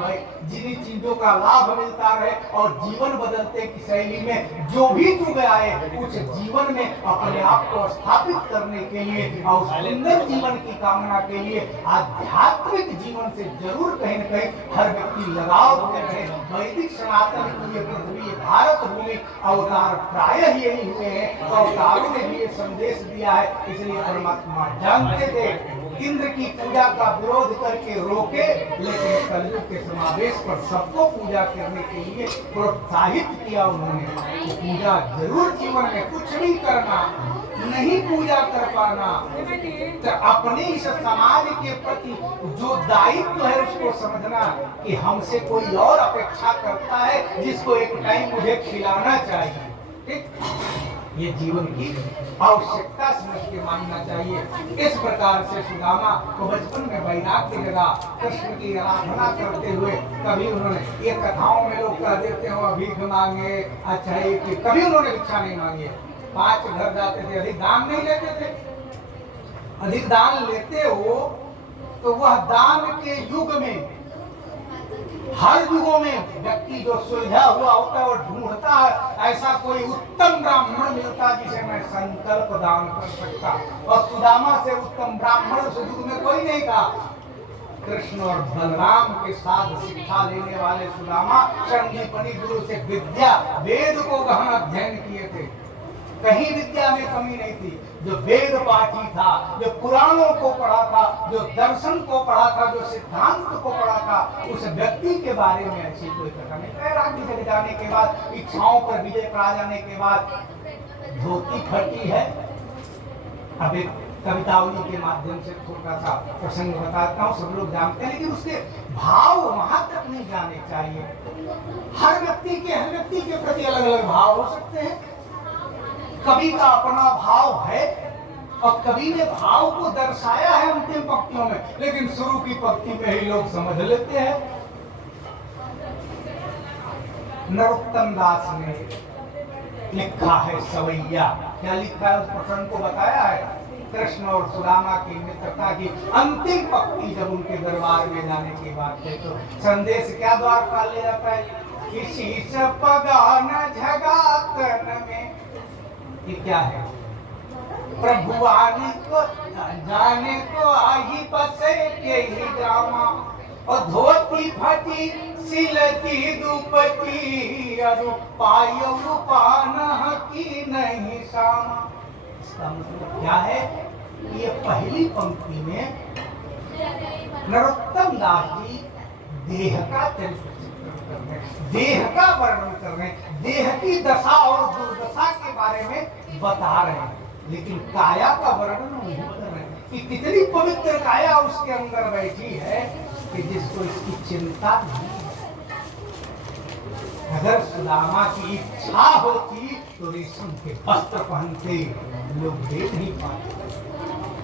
जिन चीजों का लाभ मिलता रहे और जीवन बदलते की शैली में जो भी युग आए उस जीवन में अपने आप को स्थापित करने के लिए और सुंदर जीवन की कामना के लिए आध्यात्मिक जीवन से जरूर कहीं न कहीं हर व्यक्ति लगाव रहे। वैदिक सनातन पृथ्वी भारत भूमि अवतार प्राय यही हुए हैं, अवतारों ने भी ये संदेश दिया है। इसलिए परमात्मा जानते थे इंद्र की पूजा का विरोध करके रोके, लेकिन कलयुग के समावेश पर सबको पूजा करने के लिए प्रोत्साहित किया उन्होंने। तो पूजा जरूर जीवन में कुछ भी करना, नहीं पूजा कर पाना तो अपने इस समाज के प्रति जो दायित्व है उसको समझना कि हमसे कोई और अपेक्षा करता है जिसको एक टाइम मुझे खिलाना चाहिए। ठीक, ये जीवन की आवश्यकता समझ के मानना चाहिए। इस प्रकार से सुदामा को बचपन में वैराग्य लगा। कृष्ण की आराधना करते हुए कभी उन्होंने ये कथाओं में लोग कह देते हो भीख मांगे, अच्छा है कि कभी उन्होंने भिक्षा नहीं मांगी। 5 घर जाते थे, अधिक दान नहीं लेते थे। अधिक दान लेते हो तो वह दान के युग में हर युगों में व्यक्ति जो सुलझा हुआ होता है और ढूंढता है ऐसा कोई उत्तम ब्राह्मण मिलता जिसे मैं संकल्प दान कर सकता। और सुदामा से उत्तम ब्राह्मण उस युग में कोई नहीं था। कृष्ण और बलराम के साथ शिक्षा लेने वाले सुदामा संदीपनी गुरु से विद्या वेद को गहन अध्ययन किए थे। कहीं विद्या में कमी नहीं थी। जो वेद पाठी था, जो पुराणों को पढ़ा था, जो दर्शन को पढ़ा था, जो सिद्धांत को पढ़ा था, उस व्यक्ति के बारे में ऐसी कोई कथा नहीं। वैराग्य जग जाने के बाद, इच्छाओं पर विजय पा जाने के बाद धोती फटी है। अब एक कवितावली के माध्यम से थोड़ा सा प्रसंग बताता हूँ, सब लोग जानते हैं लेकिन उसके भाव वहां तक नहीं जाने चाहिए। हर व्यक्ति के प्रति अलग अलग भाव हो सकते हैं। कवि का अपना भाव है और कवि ने भाव को दर्शाया है अंतिम पंक्तियों में, लेकिन शुरू की पंक्ति में ही लोग समझ लेते हैं। नरोत्तम दास ने लिखा है सवैया। क्या लिखा है उस प्रसंग को बताया है। कृष्ण और सुदामा की मित्रता की अंतिम पंक्ति जब उनके दरबार में जाने की बात है तो संदेश क्या द्वारपाल ले जाता है, किसी से पगान झगातन में। ये क्या है, प्रभु आने को जाने को आही बसे के ही ड्रामा और धोती फटी सिलती दुपटी अरु पायो रूपान की नहीं सामा। इसका मतलब क्या है, ये पहली पंक्ति में नरोत्तम दास जी देह का चरित्र देह का वर्णन कर रहे हैं, देह की दशा और दुर्दशा के बारे में बता रहे हैं, लेकिन काया का वर्णन नहीं कर रहे हैं कि कितनी पवित्र काया उसके अंदर बैठी है कि जिसको इसकी चिंता नहीं है। अगर सुदामा की इच्छा होती तो रेशम के वस्त्र पहनते, लोग देख नहीं पाते।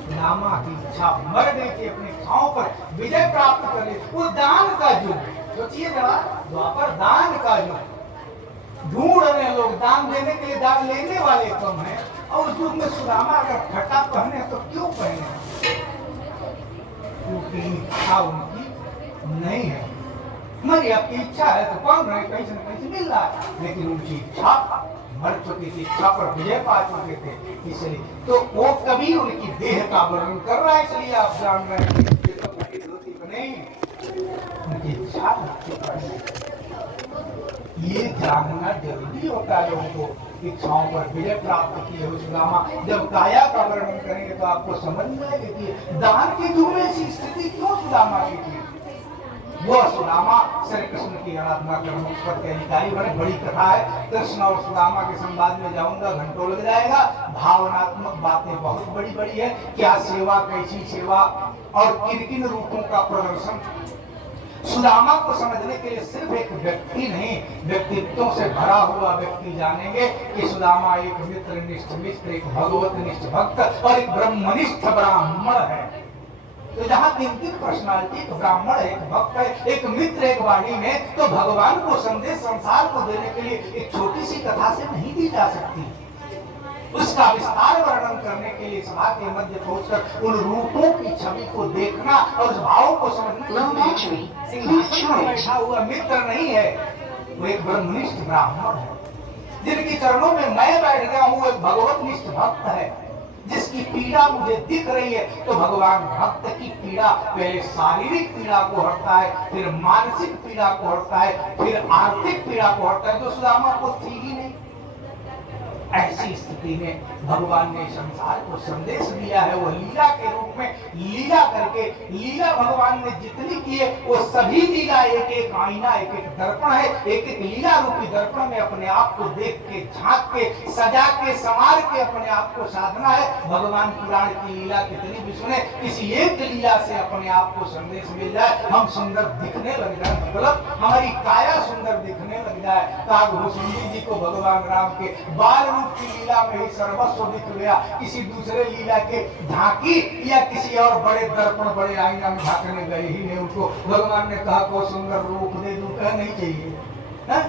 सुदामा की इच्छा मर गई थी अपने छांव पर विजय प्राप्त कर ले। वो दान का युग, सोचिए जरा, द्वापर दान का युग। ढूंढ रहे लोग दान देने के लिए, दान लेने वाले कम है। और उस युग में सुदामा अगर फटा पहने तो क्यों पहने, क्योंकि इच्छा उनकी नहीं है। मरी आपकी इच्छा है तो कौन रहे, कहीं से न कहीं से मिल रहा है, लेकिन उनकी इच्छा मर चुकी थी, इच्छा पर विजय पा चुके थे, इसलिए तो वो कभी उनकी देह का वर्णन कर रहा है, इसलिए आप जान रहे हैं कि ये तो प्रकृति को नहीं, उनकी इच्छा ये जानना जरूरी होता है लोगों को। इच्छाओं पर विजय प्राप्त किए हुए सुदामा जब काया का वर्णन करेंगे तो आपको समझ में आएगा कि दान के युग में ऐसी स्थिति क्यों सुदामा की थी। वो सुदामा श्री कृष्ण की आराधना करने उस पर के अधिकारी बने। बड़ी कथा है, कृष्ण और सुदामा के संवाद में जाऊंगा, घंटों लग जाएगा। भावनात्मक बातें बहुत बड़ी बड़ी है, क्या सेवा, कैसी सेवा और किन किन रूपों का प्रदर्शन। सुदामा को समझने के लिए सिर्फ एक व्यक्ति नहीं, व्यक्तित्वों से भरा हुआ व्यक्ति जानेंगे कि सुदामा एक मित्रनिष्ठ मित्र, एक भगवतनिष्ठ भक्त और एक ब्रह्मनिष्ठ ब्राह्मण है। तो जहाँ तीन तीन पर्सनालिटी, एक ब्राह्मण, एक भक्त है, एक मित्र, एक वाणी में, तो भगवान को संदेश संसार को देने के लिए एक छोटी सी कथा से नहीं दी जा सकती। उसका विस्तार वर्णन करने के लिए सभा के मध्य पहुंचकर उन रूपों की छवि को देखना और उस भाव को समझना। बैठा हुआ मित्र नहीं है, वो एक ब्रह्मनिष्ठ ब्राह्मण है। जिनके चरणों में मैं बैठ गया हूँ, एक भगवतनिष्ठ भक्त है। जिसकी पीड़ा मुझे दिख रही है, तो भगवान भक्त की पीड़ा पहले शारीरिक पीड़ा को हटता है, फिर मानसिक पीड़ा को हटता है, फिर आर्थिक पीड़ा को हटता है, जो सुदामा को थी ही नहीं। ऐसी स्थिति में भगवान ने संसार को संदेश दिया है। वो लीला के रूप में लीला करके, लीला भगवान ने जितनी की है वो सभी लीला एक एक आईना, एक एक दर्पण है। एक एक लीला रूपी दर्पण में अपने आप को देख के, झांक के, सजा के, संवार के अपने आप को साधना है। भगवान पुराण की लीला कितनी भी सुने, किसी एक लीला से अपने आप को संदेश मिल जाए, हम सुंदर दिखने लग जाए, मतलब हमारी काया सुंदर दिखने लग जाए। कागभूषुंडी जी को भगवान राम के बाल की लीला में ही सर्वस्व दिख गया, किसी दूसरे लीला के झांकी या किसी और बड़े दर्पण, बड़े आईना में झांकने गए ही नहीं। उनको भगवान ने कहा को सुंदर रूप दे दूं, कह नहीं चाहिए है?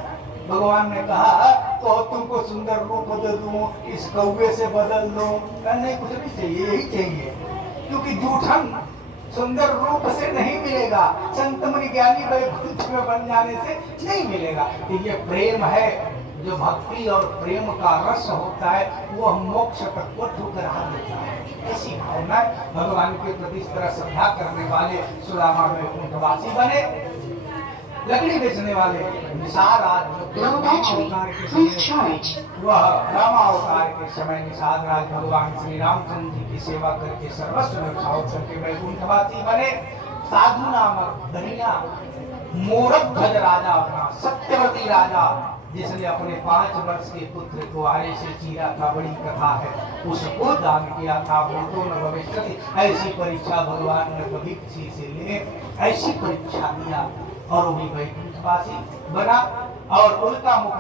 भगवान ने कहा तो तुमको सुंदर रूप दे दूं, इस कौवे से बदल लो, कह नहीं, कुछ नहीं चाहिए, यही चाहिए। क्योंकि जूठन सुंदर रूप से नहीं मिलेगा, संत मुनि ज्ञानी वैकुंठ में बन जाने से नहीं मिलेगा। तो ये प्रेम है, जो भक्ति और प्रेम का रस होता है, वो मोक्ष तक को ठुकरा देता है। ऐसी भावना भगवान के प्रति इस तरह श्रद्धा करने वाले सुदामा वैकुंठवासी बने। लकड़ी बेचने वाले निषाद राज वह रामावतार के समय निषाद राज भगवान श्री रामचंद्र जी की सेवा करके सर्वस्व रक्षाओं करके वैकुंठवासी बने। साधु नामक दरिया मोरध्वज राजा बना, सत्यवती राजा, जिसने अपने 5 वर्ष के पुत्र को आरे से चीरा था, बड़ी कथा है, उसको दान किया था। बोलो न भविष्यति, ऐसी परीक्षा भगवान ने कभी किसी से ले, ऐसी परीक्षा दिया और वो भी वैकुंठवासी बना। और उनका मुख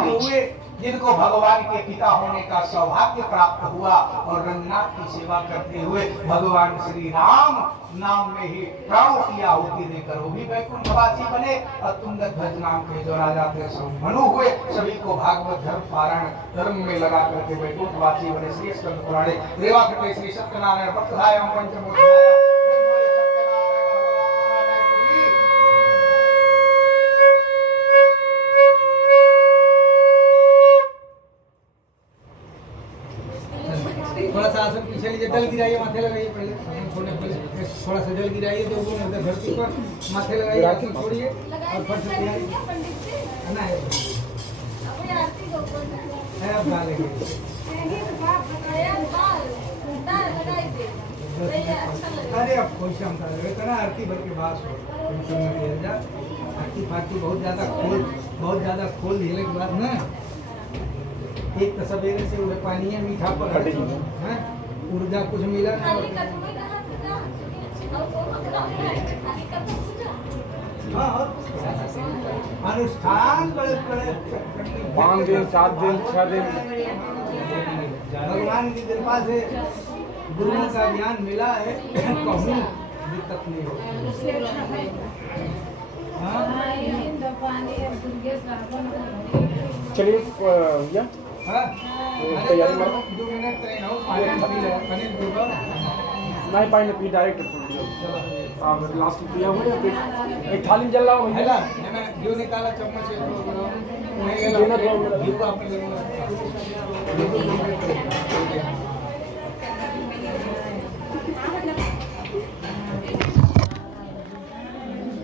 हुए जिनको भगवान के पिता होने का सौभाग्य प्राप्त हुआ और रंगनाथ की सेवा करते हुए भगवान श्री राम नाम में ही प्राणों की आहुति देकर वो भी वैकुंठवासी बने। और तुंगध्वज नाम के जो राजा थे सब मनु हुए, सभी को भागवत धर्म पारायण धर्म में लगा करके वैकुंठवासी बने। श्री स्कंद पुराणे रेवा कटे श्री सत्यनारायण पक्षायाम पंचमोध्याय। थोड़ा सा आसन पीछे लीजिए, जल गिराइए, माथे लगाइए, पहले छोड़ने पहले थोड़ा सा जल गिराइए, जो उधर धरती पर माथे लगाइए, आसन छोड़िए और फट से तैयारी है ना है अब डालेंगे। अरे अब कोई शाम था इतना आरती भर के बाद आरती फारती बहुत ज़्यादा खोल दिए के बाद ना एक तो सवेरे से उधर पानी है, मीठा पर है, ऊर्जा कुछ मिला ना। हाँ, अनुष्ठान बड़े 5 दिन 7 दिन 6 दिन भगवान की कृपा से गुरुओं का ज्ञान मिला है, कहूँ दिक्कत नहीं हो। चलिए भैया तैयारी में 2 मिनट ट्रेन हो, पानी पी ले, पनीर नहीं पानी पी डायरेक्ट आप लास्ट पिया हुआ या फिर एक थाली में जल रहा हो है भैया ना घी निकाला चम्मच से देना तो घी को आप ले लो।